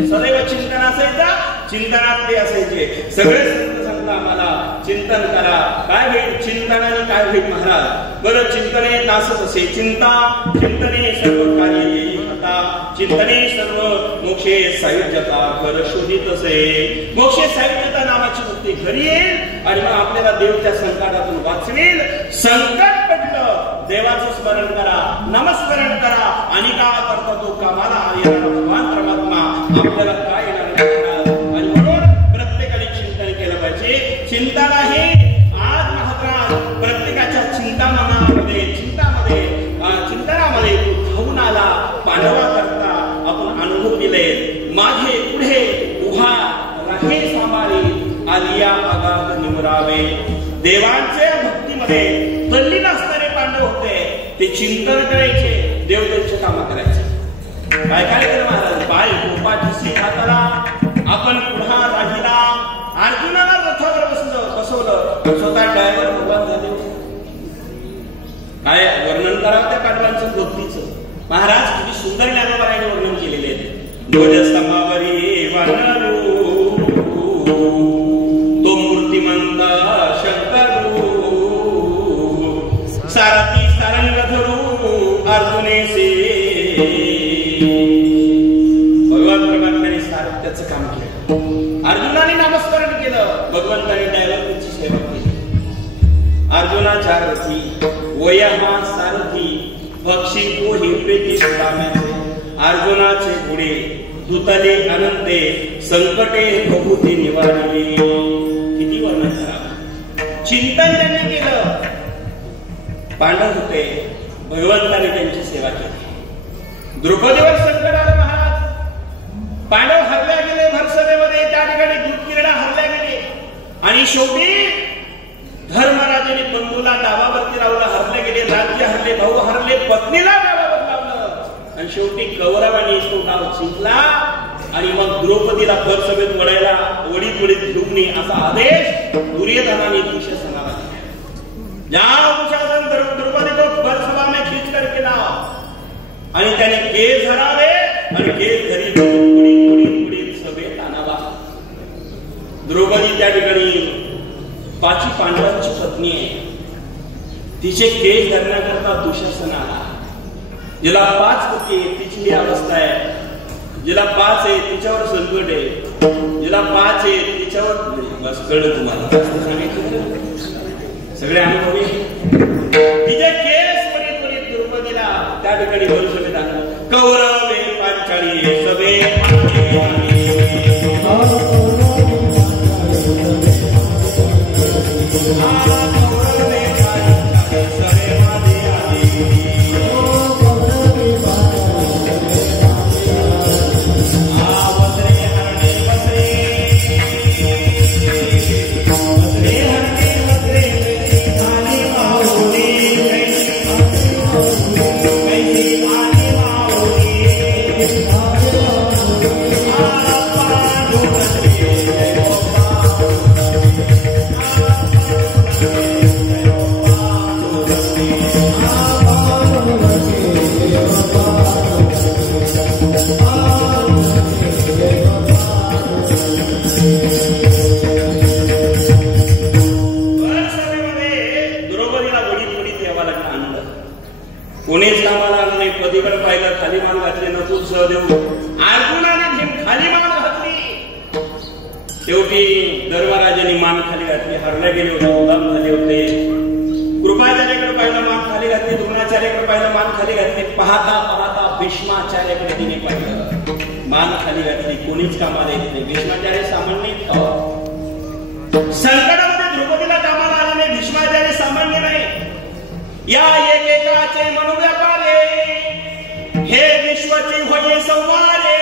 सदैव चिंतन असायचं. चिंतनात ते असायचे. सगळे संत सांगता आम्हाला चिंतन करा. काय होईल चिंतनाने, काय होईल महाराज? बरं चिंतने तासच असे. चिंता चिंतने सर्व कार्य येई होता. चिंतने सर्व मोक्षे सायुज्यता घर शोधित असे. मोक्षे सायुज्यता नावाची मुक्ती घरी येईल आणि मग आपल्याला देव त्या संकटातून वाचवेल. संकट पडलं देवाचं स्मरण करा, नामस्मरण करा. आणि का करता तो कामाला येणारा भगवान परमात्मा आपल्याला काय येणार. आणि म्हणून प्रत्येकाने चिंतन केलं पाहिजे. चिंतन आहे आज महाराज प्रत्येकाच्या चिंतनामध्ये धावून आला. पांडवा करता आपण अनुभव दिले. मागे पुढे उभा राहे सांभाळे आलिया अगाध निमरावे. देवांच्या भक्तीमध्ये तल्लीन असणारे पांडव होते. ते चिंतन करायचे, देव त्यांचे काम करायचे. काय काय केलं महाराज? बाय गोपाठीसी हाताला आपण पुन्हा राहिला. अर्जुनाला रथावर बसवलं, स्वतः ड्रायव्हर भगवान झाले. काय वर्णन करावं त्या पांडवांचं भक्तीचं. महाराज किती सुंदर ज्ञानोबारायांनी वर्णन केलेले आहे. ध्वजस्तंभावरी वानरू तो मूर्तिमंत शंकरू सारथी सारंग धरू अर्जुनेसे. भगवान परमात्म्याने सारथ्याचं काम केलं. अर्जुनाने नामस्मरण केलं. भगवंताने त्याला त्याची सेवा केली. अर्जुनाच्या रथी वयहा सारथी पक्षी तो हिरवे ती सुदाम्याचे. अर्जुनाचे घोडे दुतले अनंते संकटे बहुते निवारले. किती वर्णन करावं. चिंतन त्यांनी केलं. पांडव होते. भगवंताने त्यांची सेवा केली. द्रौपदीवर संकट आलं महाराज. पांडव हरल्या गेले भरसभेमध्ये. त्या ठिकाणी दूतकिरणा हरल्या गेले आणि शेवटी धर्मराजाने बंधूला डावावरती लावला. हरले गेले. राज्य हरले. भाऊ हरले. पत्नीला डावावर लावलं आणि शेवटी कौरवांनी तो डाव जिंकला आणि मग द्रौपदीला भरसभेत वडायला वडीत घेऊन ये असा आदेश दुर्योधनाने दुःशासनाला दिला. ज्या दुःशासन द्रौपदी को भरसभा में खींच कर केला आणि त्याने केस हरावे आणि केस धरी पुढील सभेत आणावा. द्रौपदी त्या ठिकाणी पाची पांडवांची पत्नी आहे. तिचे केस धरण्याकरता दुःशासन आला. जिला 5 पती तिची अवस्था आहे. जिला 5 आहे तिच्यावर संकट आहे. जिला 5 आहे तिच्यावर बस कळलं तुम्हाला. सगळे अनुभवी. तिचे केस त्वरित द्रौपदीला त्या ठिकाणी भरसभेत आणलं. कौरवे पांचाळी सभे कोणीच कामाला आलं नाही. पदीकडे पाहिलं खाली मान घातले. नकुल सहदेव अर्जुनाने खाली मान घातली. शेवटी धर्मराजाने मान खाली घातली. हरल्या गेले होते. गुलाम झाले होते. कृपाचार्याकडे पाहिलं मान खाली घातली. द्रोणाचार्याकडे पाहिलं मान खाली घातली. पाहता पाहता भीष्माचार्याकडे तिने पाहिलं मान खाली घातली. कोणीच कामाला येत नाही. भीष्माचार्य सामान्य संकटामध्ये द्रौपदीला कामाला आले नाही. भीष्माचार्य सामान्य नाही. या एकेकाचे मनोव्यापारे हे विश्वची होई संवारे.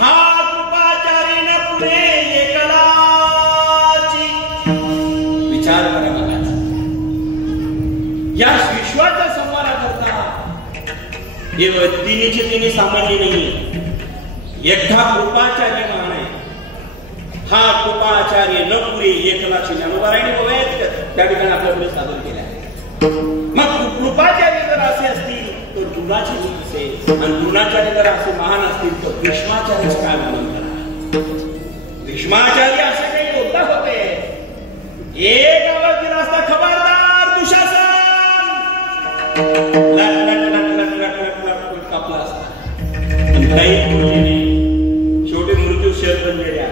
हा कृपाचारी न पुरे एकलाची. विचार करा बघा. या विश्वाचा संवारा करता हे तिन्ही सामान्य नाही. एकटा कृपाचार्य महान आहे. हा कृपाचार्य न पुरे एकलाची. ज्ञानोबारायांनी बघायचं त्या ठिकाणी आपल्याकडे सादर केले आहे. मग कृपाचार्य जर असे असतील तर द्रोणाचार्य असेल आणि द्रोणाचार्य जर असे महान असतील तर भीष्माचार्याचं काय वर्णन करा. भीष्माचार्य असे काही योद्धा होते. एक आवाज दिला असता खबरदार दुःशासन कापला असता. काही शेवटी मृत्यू शर्त बनलेल्या.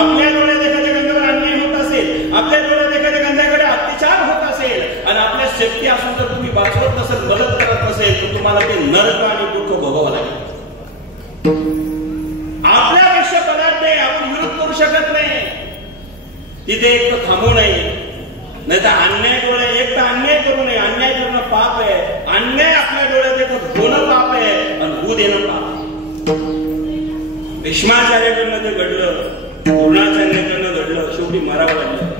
आपल्या डोळ्यात एखाद्या गंधावर अन्याय होत असेल. आपल्या डोळ्यात एखाद्या गंधाकडे अत्याचार होत असेल आणि आपल्या शक्ती असून जर तुम्ही वाचवत नसेल मदत करत नसेल तर तुम्हाला ते नरक आणि दुःख भोगावं लागेल. आपल्या लक्ष पदार्थ नाही. आपण विरोध करू शकत नाही. तिथे एक थांबू नये. नाही तर अन्याय डोळे एक तर अन्याय करू नये. अन्याय करणं पाप आहे. अन्याय आपल्या डोळ्यात एक होणं पाप आहे आणि होऊ देणं पाप आहे. भीष्माचार्याकडनं ते घडलं. द्रोणाचार्याकडनं घडलं. शेवटी मारावं लागलं.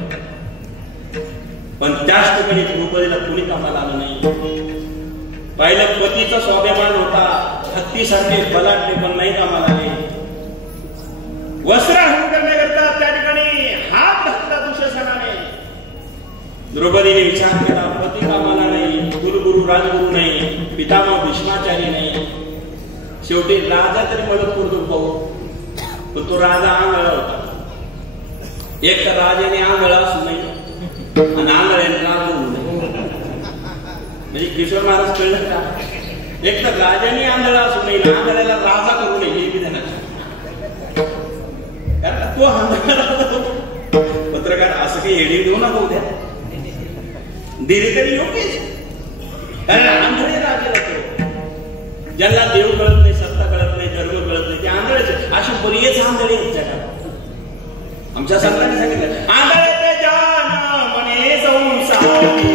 पण त्याच ठिकाणी द्रौपदीला कुणी कामाला आलं नाही. पाहिलं पतीचा स्वाभिमान होता. हत्तीसारखे बलाढ्य पण नाही कामाला आले. वस्त्र हरण करण्याकरता त्या ठिकाणी हात घातला दुःशासनाने. द्रौपदीने विचार केला पती कामाला नाही. गुरु राजगुरु नाही, पितामह भीष्माचार्य नाही. शेवटी राजा तरी मदत करतो पाहू, पण तो राजा आंधळा होता. एक तर राजाने आंधळा असू नये आणि आंधळ्याने राग होऊ नये. म्हणजे किशोर महाराज कळलं का? एक तर राजाने आंधळा असू नये, आंधळ्याला राजा करू नये हे विधान. कारण तो आंधळा पत्रकार असं काही हेडिंग देऊ नका उद्या, दिली तरी योग्य. कारण आंधळे राजाला तो, ज्यांना देव कळत नाही, सत्ता कळत नाही, धर्म कळत नाही, ते आंधळेच. अशी बरीच आंधळे आहेत जगात. आमच्या संतांनी सांगितलं आंधळे जान मने संसारी.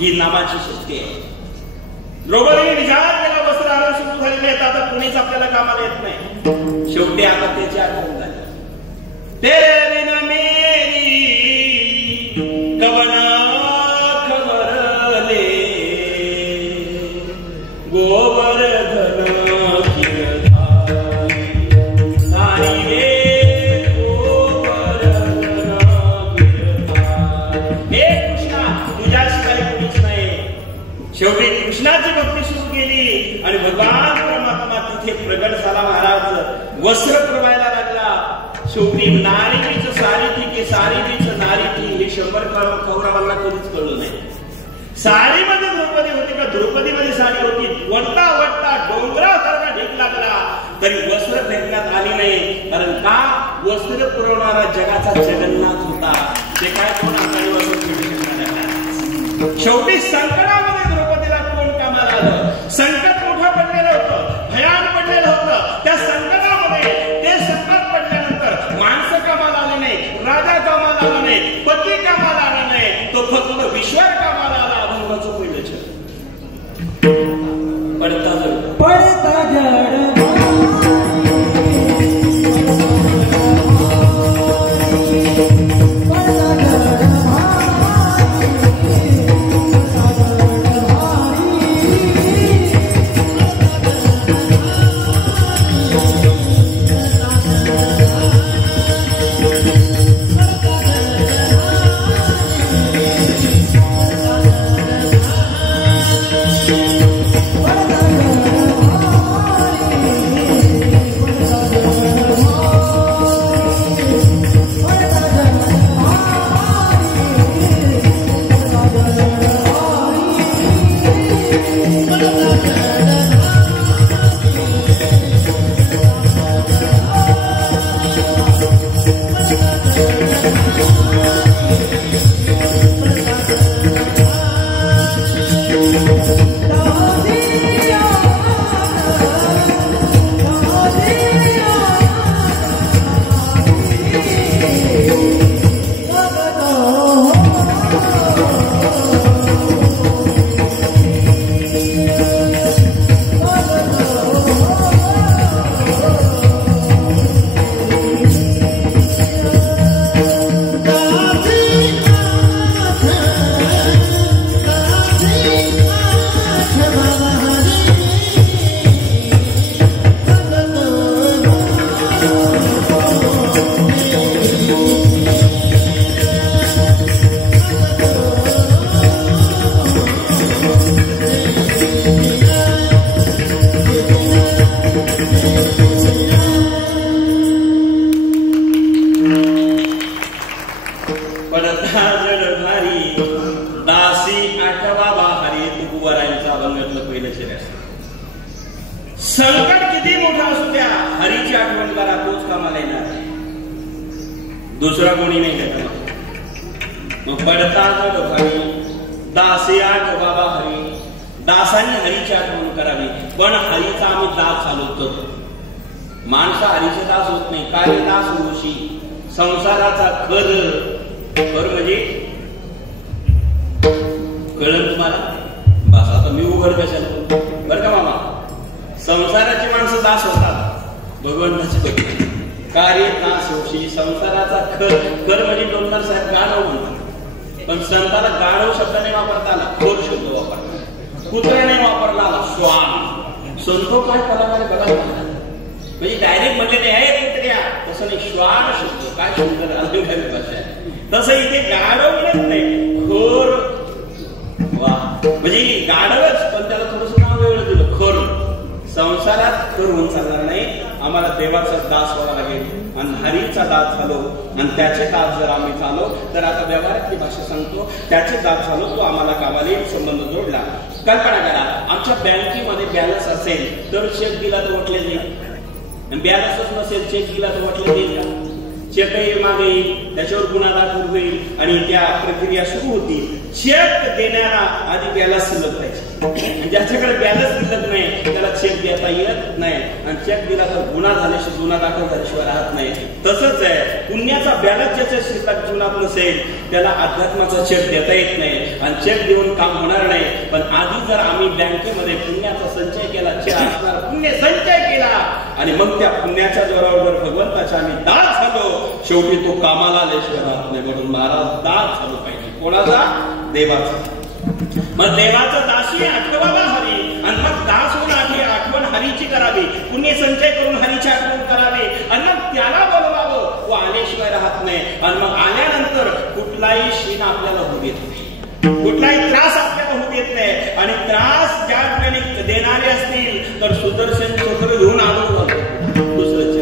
ही नामाची शक्ती आहे. लोकांनी विचार केला, वस्त्र आरण सुरू झालेले आहेत, आता कोणीच आपल्याला कामाला येत नाही. शेवटी आता त्याची आठवण झाली. तेरे बिना मेरी कवना खबर ले, गोबर धन शेवटी कृष्णाची भक्ती सुरू केली आणि भगवान परमात्मा तिथे प्रगट झाला. महाराज वस्त्र पुरवायला लागला. शेवटी नारीच सारी थी की सारी बीच नारी थी हे 100 कौरवांना कधीच कळलं नाही. साडीमध्ये द्रौपदी होती का द्रौपदीमध्ये साडी होती. वडता वडता डोंगरासारखा ढीक लागला तरी वस्त्र फेकण्यात आली नाही. कारण का? वस्त्र पुरवणारा जगाचा जगन्नाथ होता. ते काय कोण आपल्याला वस्त्र फेकू शकणार. शेवटी संकटामध्ये संकट मोठं पडलेलं होतं, भयान पडलेलं होतं. त्या संकटामध्ये ते संकट पडल्यानंतर माणसं कामाला आले नाही, राजा कामाला आला नाही, पती कामाला आला नाही, तो फक्त विश्वर कामाला आला. अभंगाचं पहिलं पडता जड पडता जड संकट किती मोठं असू द्या, हरीची आठवण करा, तोच कामाला येणार आहे, दुसरा कोणी नाही करणार. मग पडता हरी दासी आठ बाबा हरी, दासांनी हरीची आठवण करावी. पण हरीचा आम्ही दास चालवतो. माणसं हरीचे दास होत नाही. काय दास होशी संसाराचा खर म्हणजे कळलं तुम्हाला? बस आता मी उघड कशाला बरं का मामा. संसाराची माणसं दास होतात, भगवंताची कार्य दास होशी संसाराचा खर म्हणजे डोंगर साहेब गाढव म्हणतात. पण संताला गाढव शब्द नाही वापरता आला, खोर शब्द वापरला. कुत्रा नाही वापरला आला, श्वान. संतो काय कलाकार बघा म्हणजे डायरेक्ट म्हणले आहे कुत्र्या, तसं नाही. श्वान शब्द काय शब्द अलंकारिक भाषा आहे. तसं इथे गाढव म्हणत नाही, खोर. वा म्हणजे गाढवच, पण त्याला थोडस नाव वेगळं दिलं, खोर. संसारात खर होऊन चालणार नाही. आम्हाला देवाचा दास व्हावा लागेल आणि हरीचा दास झालो आणि त्याचे दास जर आम्ही झालो तर आता व्यवहारातली भाषा सांगतो, त्याचे दास झालो तो आम्हाला कामाला संबंध जोडला. कल्पना करा, आमच्या बँकेमध्ये बॅलन्स असेल तर चेक दिला तर वाटले जाईल, बॅलन्सच नसेल चेक दिला तर वाटले जाईल का? चेक मागे येईल, त्याच्यावर गुन्हा दाखल होईल आणि त्या प्रक्रिया सुरू होती. चेक देण्याला आधी बॅलन्स शिल्लक पाहिजे. ज्याच्याकडे बॅलन्स शिल्लक नाही त्याला चेक देता येत नाही, आणि चेक दिला तर गुन्हा झाल्याशिवाय, गुन्हा दाखल झाल्याशिवाय राहत नाही. तसंच आहे, पुण्याचा बॅलन्स ज्याच्या शिल्लक जीवनात नसेल त्याला अध्यात्माचा चेक देता येत नाही आणि चेक देऊन काम होणार नाही. पण आधी जर आम्ही बँकेमध्ये पुण्याचा संचय केला, असणार पुण्य संचय केला आणि मग त्या पुण्याच्या जोरावर जर भगवंताच्या आम्ही दास झालो, शेवटी तो कामाला आल्याशिवाय राहत नाही. म्हणून महाराज दास झालो पाहिजे. कोणाचा? देवाचा. मग देवाचा दासी आठवावा हरी आणि मग दास होऊन आठवण हरीची करावी, पुण्य संचय करून हरीची आठवण करावी आणि मग त्याला बोलवावं. तो आल्याशिवाय राहत नाही. आणि मग आल्यानंतर कुठलाही शीन आपल्याला होऊ देत नाही, कुठलाही त्रास आपल्याला होऊ देत नाही. आणि त्रास ज्या ठिकाणी देणारे असतील तर सुदर्शन चक्र घेऊन आलो दुसरं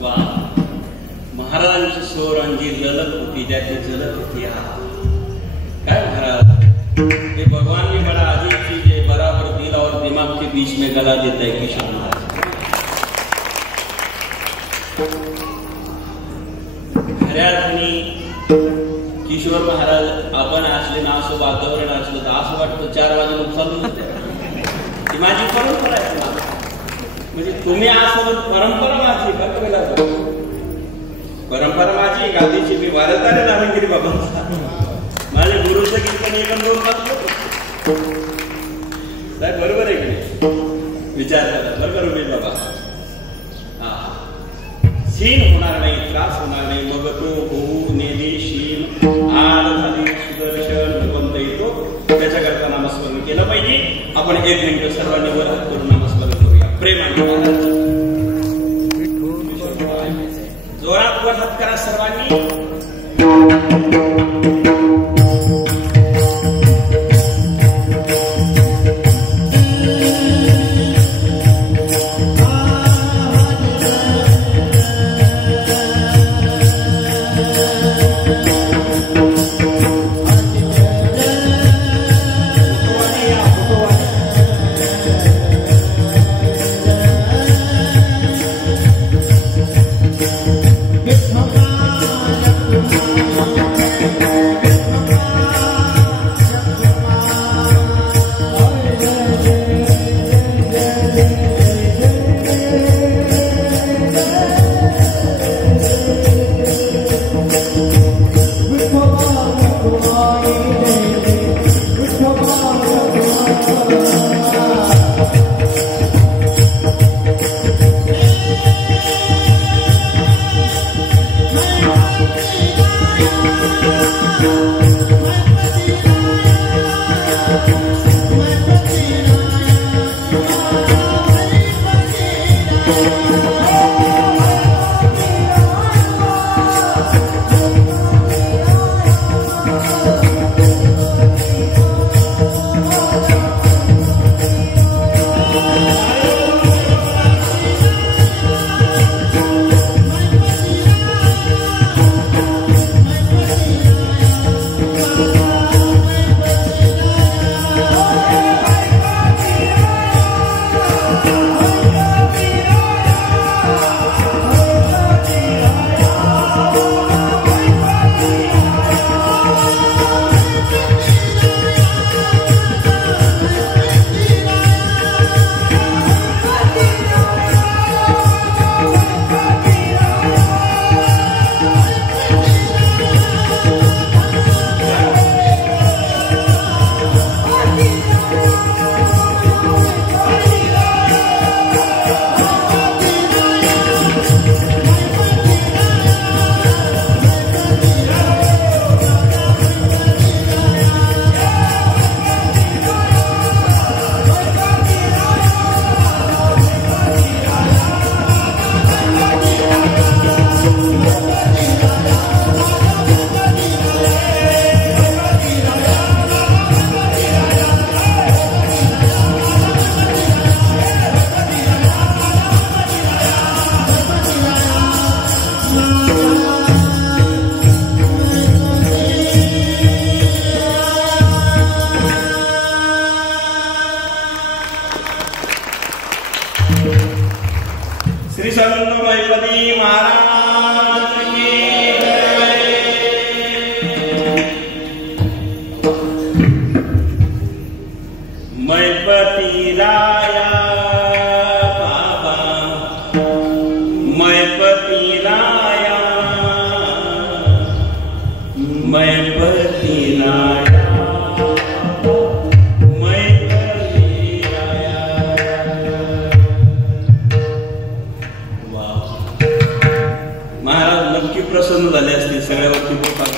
वा महाराजांची स्वरांची ललक होती, त्याची झलक होती. काय महाराज ये भगवान ने बड़ा अजीब चीज है, बराबर दिल और दिमाग के बीच में गला देता है किशोर महाराज. खऱ्या अर्थाने किशोर महाराज आपण असले ना, असं वातावरण असलं तर असं वाटतं 4 वाजे चालू होते. ती माझी परंपरा आहे. म्हणजे तुम्ही असं परंपरा माझी बघायला परंपरा माझी गादीची. मी वारसदार नारायणगिरी बाबांचा. माझ्या गुरुचं कीर्तन 1-2 तास साहेब बरोबर आहे की विचार करा. बरोबर उमेश बाबा. शीन होणार नाही, त्रास होणार नाही. मग तो होऊ नेली शीन आर झाली सुदर्शन भगवंत येतो. त्याच्याकरता नामस्मरण केलं पाहिजे. आपण 1 मिनिट सर्वांनी वर हात करून नामस्मरण करूया प्रेमाने. जोरात वर हात करा सर्वांनी. श्री संत मैपती महाराज की मैपती राया बाबा मैपती राया मैपती राया प्रसन्न झाले असते सगळ्यावरती बोलतात.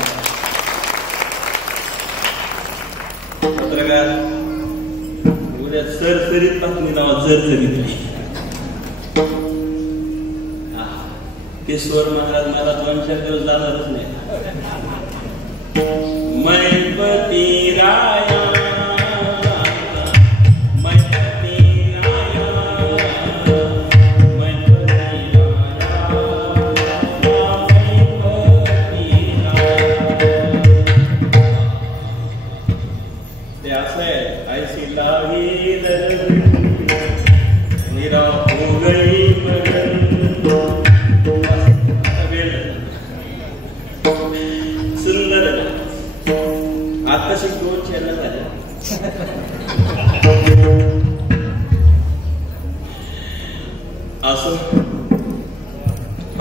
पत्रकार उद्या सरसरीत बातमी नावा जरजरीतली. केशवर महाराज मला 2-4 दिवस जाणारच नाही. मैपती राया मैपती राया मैपती राया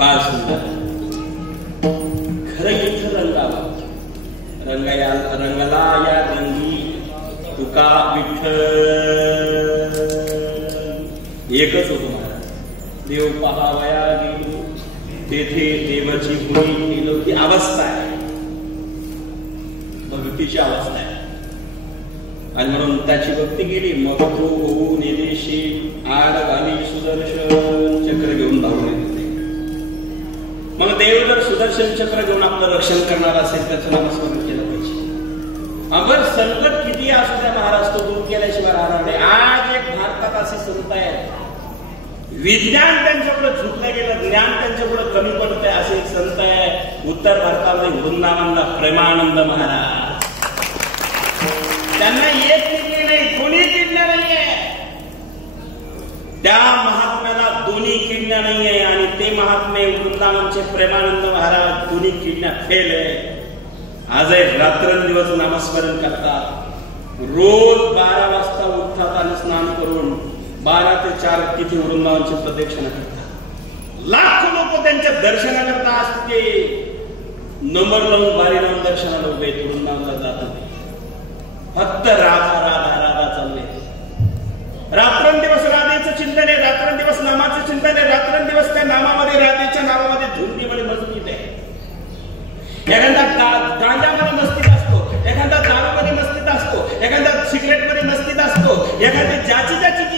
फार सुंदर. खरं इथं रंगावा रंगाला या रंगी तुका विठ्ठल एकच होतो महाराज. देव पहावया गेलो तेथे देवाची गुणी केलो. ती अवस्था आहे, भक्तीची अवस्था आहे. आणि म्हणून त्याची भक्ती केली. मग तो होऊ निदेशी आड घाली सुदर्शन चक्र घेऊन धावून येते. मग देव जर सुदर्शन चक्र घेऊन आपलं रक्षण करणार असेल त्याचं नामस्मरण केलं पाहिजे. अगर संकट किती असू द्या महाराज तो दूर केल्याशिवाय राहणार नाही. आज एक भारतात असे संत आहेत, विज्ञान त्यांच्याकडे झुकलं गेलं, ज्ञान त्यांच्याकडे कमी पडतंय. असे एक संत आहे उत्तर भारतामध्ये वृंदावनला प्रेमानंद महाराज. त्यांना एक किडनी नाही, दोन्ही किडण्या नाहीये. त्या महात्म्याला दोन्ही किडण्या नाहीये. आणि ते महात्मे वृंदावनचे प्रेमानंद महाराज दोन्ही किडण्या फेल आहे. आजही रात्रंदिवस नामस्मरण करतात. रोज 12 वाजता उठतात आणि स्नान करून 12 ते 4 तिथे वृंदावनची प्रदक्षिणा करतात. लाखो लोक त्यांच्या दर्शनाकरता असते नंबर लावून बारी लावून दर्शनाला उभे वृंदावनला जातात. फक्त राधा राधा राधा चालले. रात्रंदिवस राधेचं चिंतन आहे, रात्रंदिवस नामाचं चिंतन आहे, रात्रंदिवस त्या नामामध्ये राधेच्या नामामध्ये धुंदीमध्ये मजबूत आहे. एखादा गांजामध्ये मस्तीत असतो, एखादा दारूमध्ये मस्तीत असतो, एखादा सिगरेटमध्ये मस्तीत असतो, एखादी ज्याची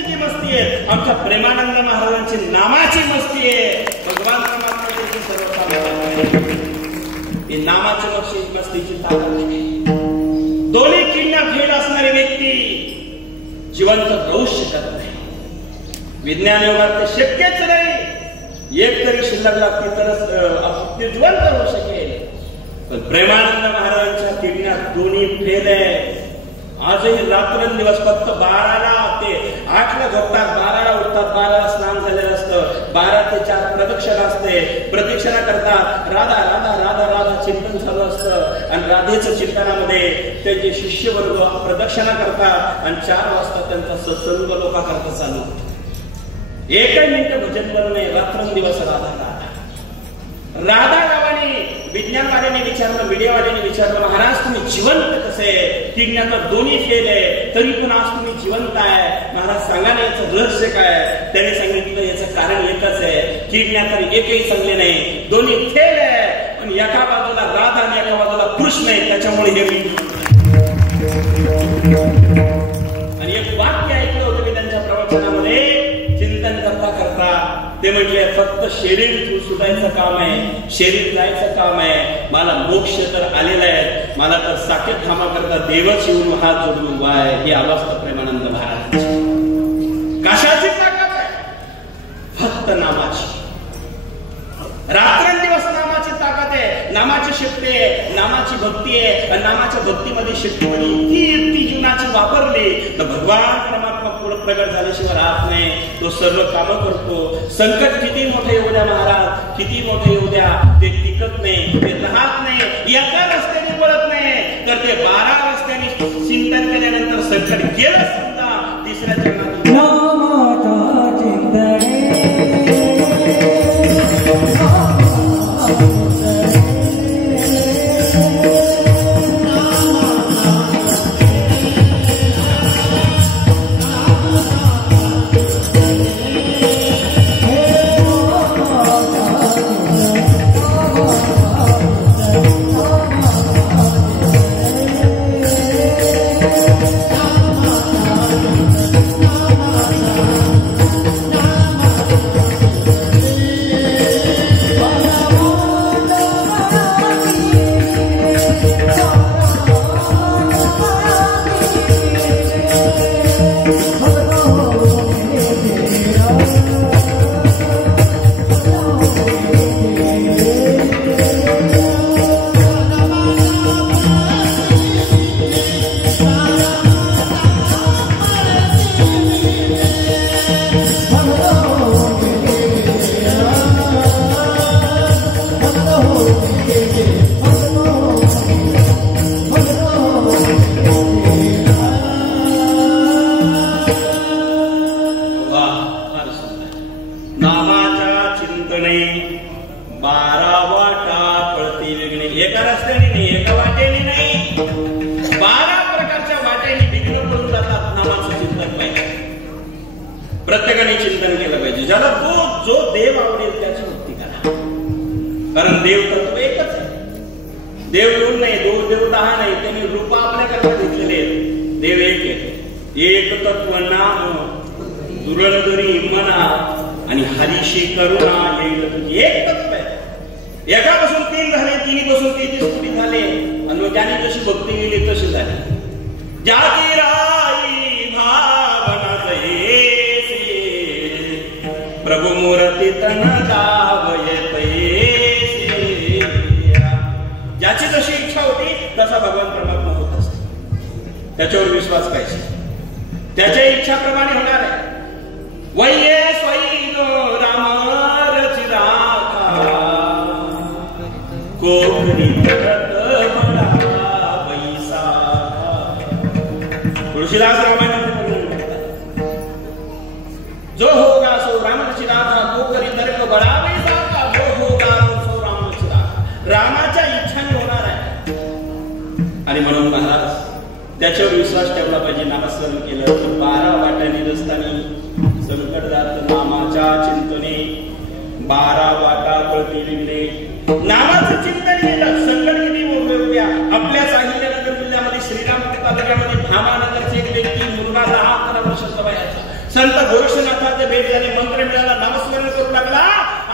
जी मस्ती आहे. आमच्या प्रेमानंद महाराजांची नामाची मस्ती आहे. भगवान परमात्म्याची सर्वसाधारण ही नामाची मस्तीची ताकद आहे. दोन्ही किडण्या फेल असणारी व्यक्ती जिवंत राहू शकत नाही. विज्ञान युगात ते शक्यच नाही. एक तरी शिल्लक लागते तरच ते जिवंत राहू शकेल. पण प्रेमानंद महाराजांच्या किडण्या दोन्ही फेल आहे. आजही रात्रंदिवस फक्त 12ला ते 8ला झोपतात, 12ला उठतात, 12ला स्नान झालेलं असतं, 12 ते 4 प्रदक्षिणा असते. प्रदक्षिणा करतात, राधा राधा राधा राधा चिंतन चालू असतं. आणि राधेच्या चिंतनामध्ये त्यांचे शिष्यवर्ग प्रदक्षिणा करतात. आणि 4 वाजता त्यांचा सत्संग लोका करता चालू. एकही मिनिट भजन बंद नाही. रात्रंदिवस राधा राधा राधा गावाने विज्ञानवाल्याने विचारलं, मीडियावाल्याने विचारलं, महाराज तुम्ही जिवंत कसे? किडण्या तर दोन्ही फेल आहे, तरी पण आज तुम्ही जिवंत आहे. महाराज सांगा ना याचं रहस्य काय? त्याने सांगितलं याचं कारण एकच आहे. किडण्या तर एकही चांगले नाही, दोन्ही फेल आहे. पण एका बाजूला राधा आणि एका बाजूला कृष्ण आहे, त्याच्यामुळे हे. आणि एक वाक्य ऐकलं होतं मी त्यांच्या प्रवचनामध्ये चिंतन करता करता. ते म्हटले फक्त शरीर सुटायचं काम आहे, शरीर जायचं काम आहे. मला मोक्ष तर आलेला आहे, मला तर साकेत धामा करता देवच येऊन हात जोडून उभा आहे. ही अवस्था प्रेमानंद महाराज. कशाची ताकद आहे? फक्त नामाची. रात्रंदिवस नामाची ताकद आहे, नामाची शक्ती आहे, नामाची भक्ती आहे. आणि नामाच्या भक्तीमध्ये शक्ती ती जीवनाची वापरली तर भगवान परमात्मा पुढे प्रगट झाल्याशिवाय राहत नाही. तो सर्व कामं करतो. संकट किती मोठे येऊ द्या महाराज, किती मोठे येऊ द्या, ते टिकत नाही, ते राहत नाही. एका रस्त्याने वळत नाही तर ते 12 रस्त्याने चिंतन केल्यानंतर संकट गेलं समजा. तिसऱ्या चरणात 12 वाटा पळती विघ्ने. एका रस्त्याने नाही, एका वाटेने नाही, 12 प्रकारच्या वाटेने विघ्न पडून जातात. नामाचं चिंतन पाहिजे, प्रत्येकाने चिंतन केलं पाहिजे. ज्याला जो देव आवडेल त्याची भक्ती करा, कारण देव तत्व एकच आहे. देव दोन नाही, देव 10 नाही, त्यांनी रूप आपल्याकडे घेतलेले आहेत. देव एक आहे, एक तत्व नाम दुरंदरी मना आणि हरीशी करुणा येईल तुझी. एक तत्व आहे. एकापासून 3 झाले, 3 पासून 33 कोटी झाले, आणि ज्याने जशी भक्ती केली तशी झाली. जाती राई भावना जैसे प्रभू मूर्ती तन दावयते. ज्याची जशी इच्छा होती तसा भगवान परमात्मा होत असते. त्याच्यावर विश्वास पाहिजे, त्याच्या इच्छाप्रमाणे होणार आहे. वैये स्वैनो राम रचिराखा कोकणी भरत मला बैसा. तुळशीदास रामायणामध्ये जो होगा सो राम रचिराखा कोकणी तर्क बडा बैसा का, जो होगा सो राम रचिराखा. रामाच्या इच्छाने होणार आहे. आणि म्हणून महाराज त्याच्यावर विश्वास ठेवला पाहिजे. नामस्मरण केलं तर 12 वाट्याने रस्तानी संकट जात नामाच्या चिंतने. 12 वाटा पळती विघ्ने. नामाचं चिंतन केलं, संकट किती वेगवेगळ्या. आपल्या अहिल्यानगर जिल्ह्यामध्ये श्रीरामपूर तालुक्यामध्ये भामानगरचे एक व्यक्ती, मुलगा 10-11 वर्षाचा वयाचा, संत गोरक्षनाथाचे भेट झाले, मंत्र मिळाला, नामस्मरण करू लागला.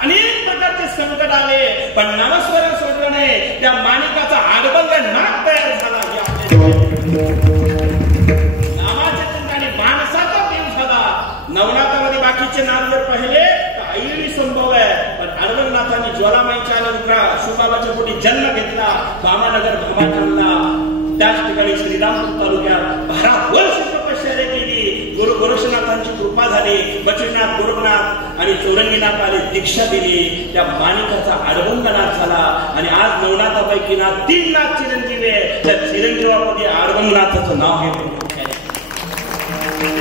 अनेक प्रकारचे संकट आले, पण नामस्मरण सोडलं नाही. त्या माणिकाचा आडबंग नाक तयार झाला. नामाच्या चिंतनाने माणसाचा देव झाला. नवनाथामध्ये बाकीचे नाम जर पाहिले तर ऐली संभव आहे, पण आडबंगनाथांनी ज्वालामाईच्या शुभाबाच्या पोटी जन्म घेतला. भामानगर भामाठाणला. त्याच ठिकाणी श्रीरामपूर तालुक्यात 12 वर्ष तपश्चर्या केली. गुरु गोरक्षनाथांची कृपा झाली. बचीनाथ, गोरखनाथ आणि चौरंगीनाथ आले, दीक्षा दिली. त्या माणिकाचा आडबंगनाथ झाला. आणि आज नवनाथापैकी ना 3 नाथ चिरंजीवी आहे. त्या चिरंजीवामध्ये आडबंगनाथाचं नाव आहे.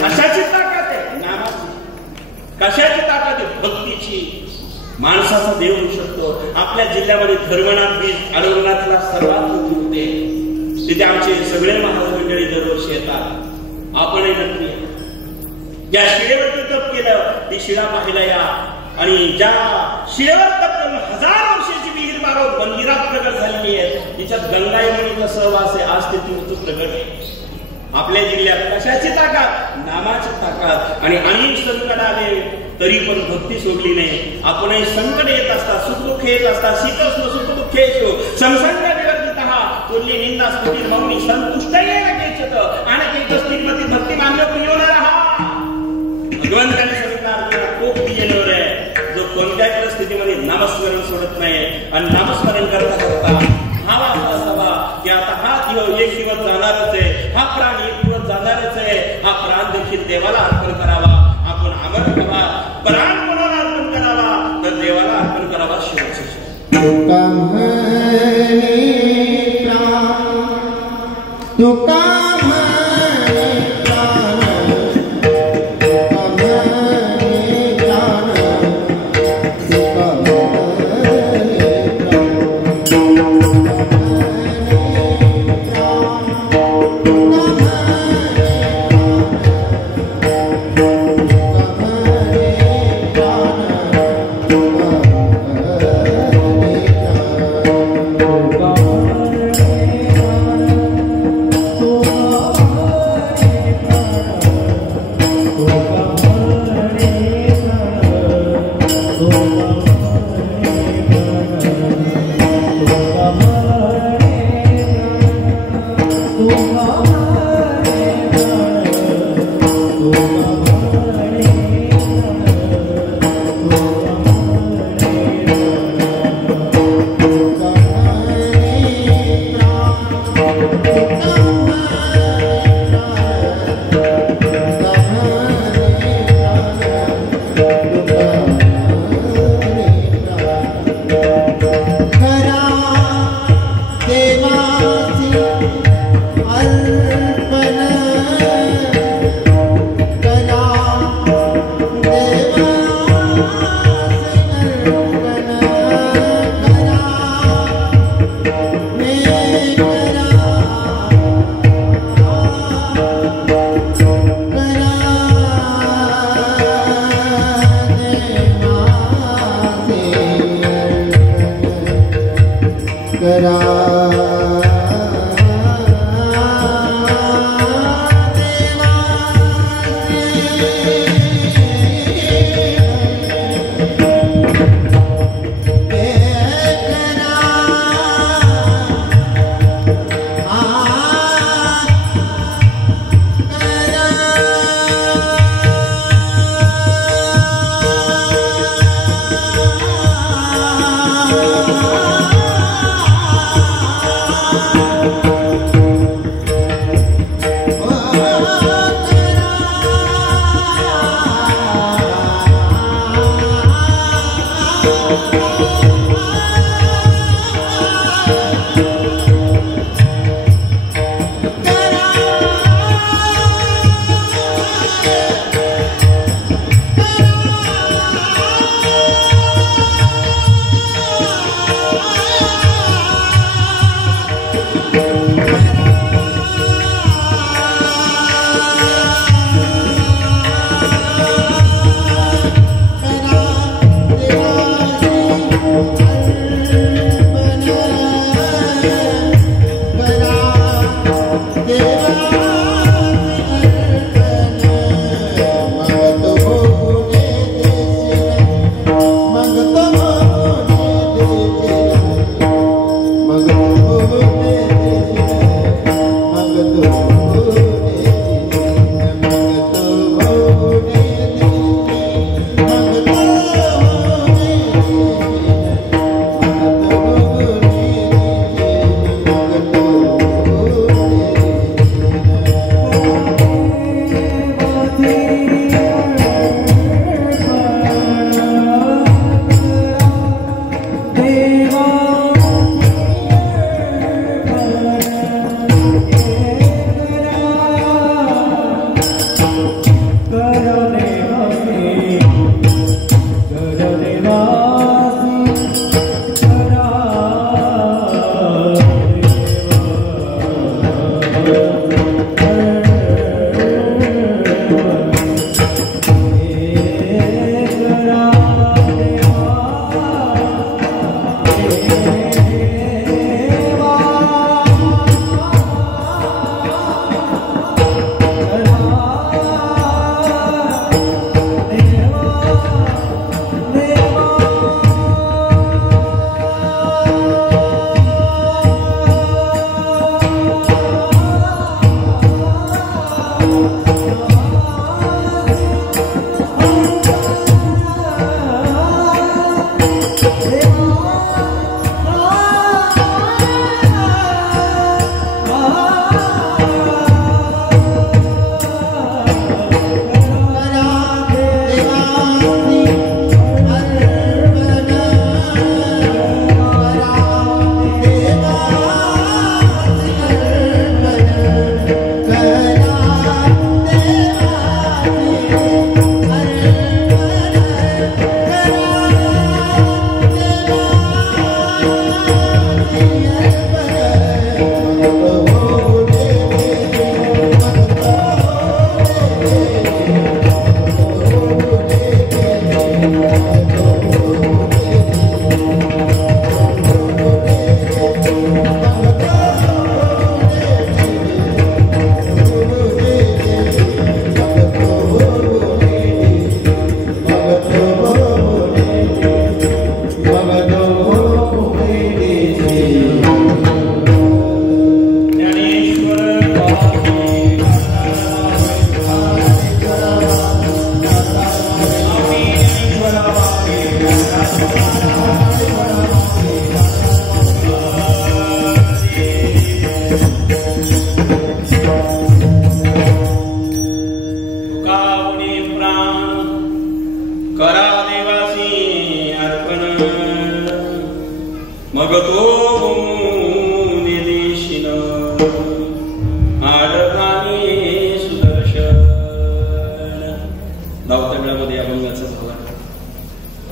कशाची ताकद आहे? नामाची. कशाची ताकद आहे? भक्तीची. माणसाचा देव होऊ शकतो. आपल्या जिल्ह्यामध्ये धर्मनाथ बीज आडबंगनाथला सर्वात मोठी होते. तिथे आमचे सगळे महाराज मंडळी दरवर्षी येतात. आपणही नक्की ज्या शिळेवर तप केलं ती शिळा पाहायला या. आणि ज्या शिळेवर तप करून 1000 वर्षाची विहीर मारून मंदिरात प्रगट झालेली आहे, तिच्यात गंगा यमुनेचा सहवास आहे. आज ते तीर्थ प्रगट आहे. आपल्या जिल्ह्यात कशाची ताकद? नामाची ताकद. आणि अनेक संकट आले तरी पण भक्ती सोडली नाही. आपणही संकट येत असतात, सुखदुःख येत असतात. शीतोष्ण सुखदुःख येतो. समसंग विवर्जितः तुल्य निंदा स्तुती मौनी संतुष्ट येन केचत अनेक स्थितीमध्ये भक्ती मान्य पियोणार आहात. भगवंताने सांगितलं खूप पियेलोर आहे जो कोणत्याही परिस्थितीमध्ये नामस्मरण सोडत नाही. आणि नामस्मरण करता करता हा वाचा असावा की आता हा एक दिवस जाणारच आहे, हा प्राण एक दिवस जाणारच आहे. हा प्राण देखील देवाला अर्पण करावा. आपण अमर व्हावा. प्राण कोणाला अर्पण करावा? तर देवाला अर्पण करावा. शिवाचे तुका Oh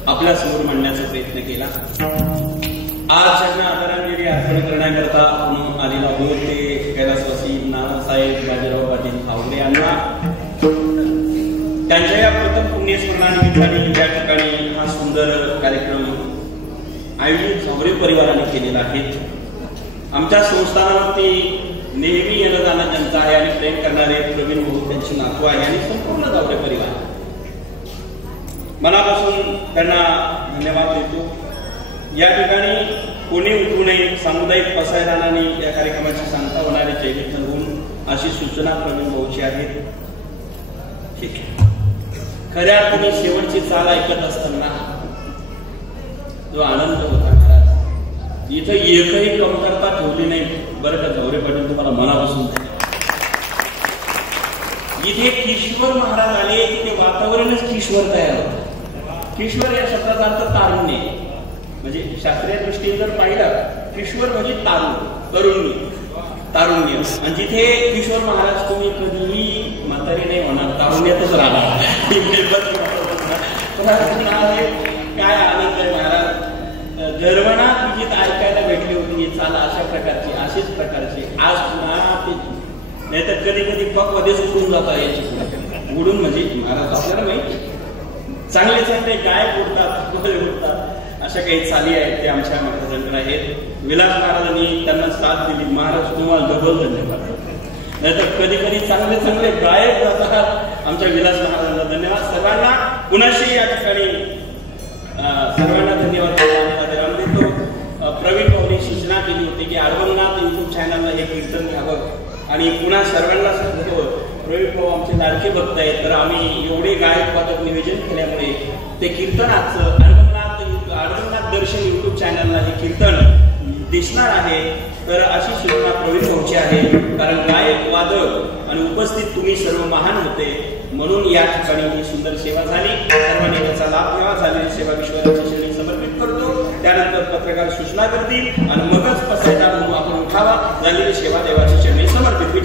आपल्या समोर मांडण्याचा प्रयत्न केला. आज त्यांना आदरांजली अर्पण करण्याकरता आपण आलेलो आहोत ते कैलासवासी नानासाहेब बाजीराव पाटील हावरे यांना त्यांच्या या प्रथम पुण्यस्मरणानिमित्ताने या ठिकाणी हा सुंदर कार्यक्रम आयोजित हावरे परिवाराने केलेला आहे. आमच्या संस्थानावरती नेहमी येणं जाणं ज्यांचं आहे आणि प्रेम करणारे प्रवीण भाऊ त्यांची नातू आहे आणि संपूर्ण जावरे परिवार मनापासून त्यांना धन्यवाद देतो. या ठिकाणी कोणी उठू नये, सामुदायिक पसायदानाने या कार्यक्रमाची सांगता होणारे जयविठ्ठल होऊन अशी सूचना प्रवीण भाऊची आहे. ठीक आहे. खऱ्या अर्थाने शेवटची चाल ऐकत असताना जो आनंद होता महाराज, इथं एकही कमतरता ठेवली नाही बरं का जावरे पाटील, तुम्हाला मनापासून इथे किशोर महाराज आले की ते वातावरणच किशोर तयार होतं. किशोर या शब्दाचा अर्थ तारुण्य, म्हणजे शास्त्रीय दृष्टीने जर पाहिलं किशोर म्हणजे तारुण्य. आणि जिथे किशोर महाराज तुम्ही कधीही म्हातारी नाही होणार, तारुण्यातच राहणार. काय आनंद आहे महाराज. गर्वणा तुझी ऐकायला भेटली होती चाला अशा प्रकारची अशीच प्रकारची आज पुन्हा ते नाहीतर कधी कधी पकमध्येच उडून जातात याची उडून म्हणजे महाराज आपल्याला माहिती चांगले चांगले गायक उडतात उडतात अशा काही चाली आहेत ते आमच्या महाराजांकडे आहेत. विलास महाराजांनी त्यांना साथ दिली. महाराज तुम्हाला डबल धन्यवाद. नाहीतर कधी कधी चांगले चांगले गायक जातात. आमच्या विलास महाराजांना धन्यवाद. सर्वांना पुनश्च या ठिकाणी सर्वांना धन्यवाद देतो. प्रवीण भाऊनी सूचना केली होती की अरवंगनाथ युट्यूब चॅनलला हे कीर्तन घ्यावं आणि पुन्हा सर्वांना सांगतो प्रवीण भाऊ आमचे लाडके भक्त आहेत तर आम्ही एवढे गायक वादक नियोजन केल्यामुळे ते कीर्तनाचं अरवंगनाथ दर्शन युट्यूब चॅनलला हे कीर्तन दिसणार आहे. तर अशी सूचना प्रवीण भाऊची आहे. कारण गायक वादक आणि उपस्थित तुम्ही सर्व महान होते म्हणून या ठिकाणी ही सुंदर सेवा झाली. सर्वांनी त्याचा लाभ घ्यावा. झालेली सेवा विश्वाच्या श्रेणी समर्पित करतो. त्यानंतर पत्रकार सूचना करतील आणि मगच पसायदान म्हणून आपण उठावा. झालेली सेवा देवाच्या चरणी समर्पित.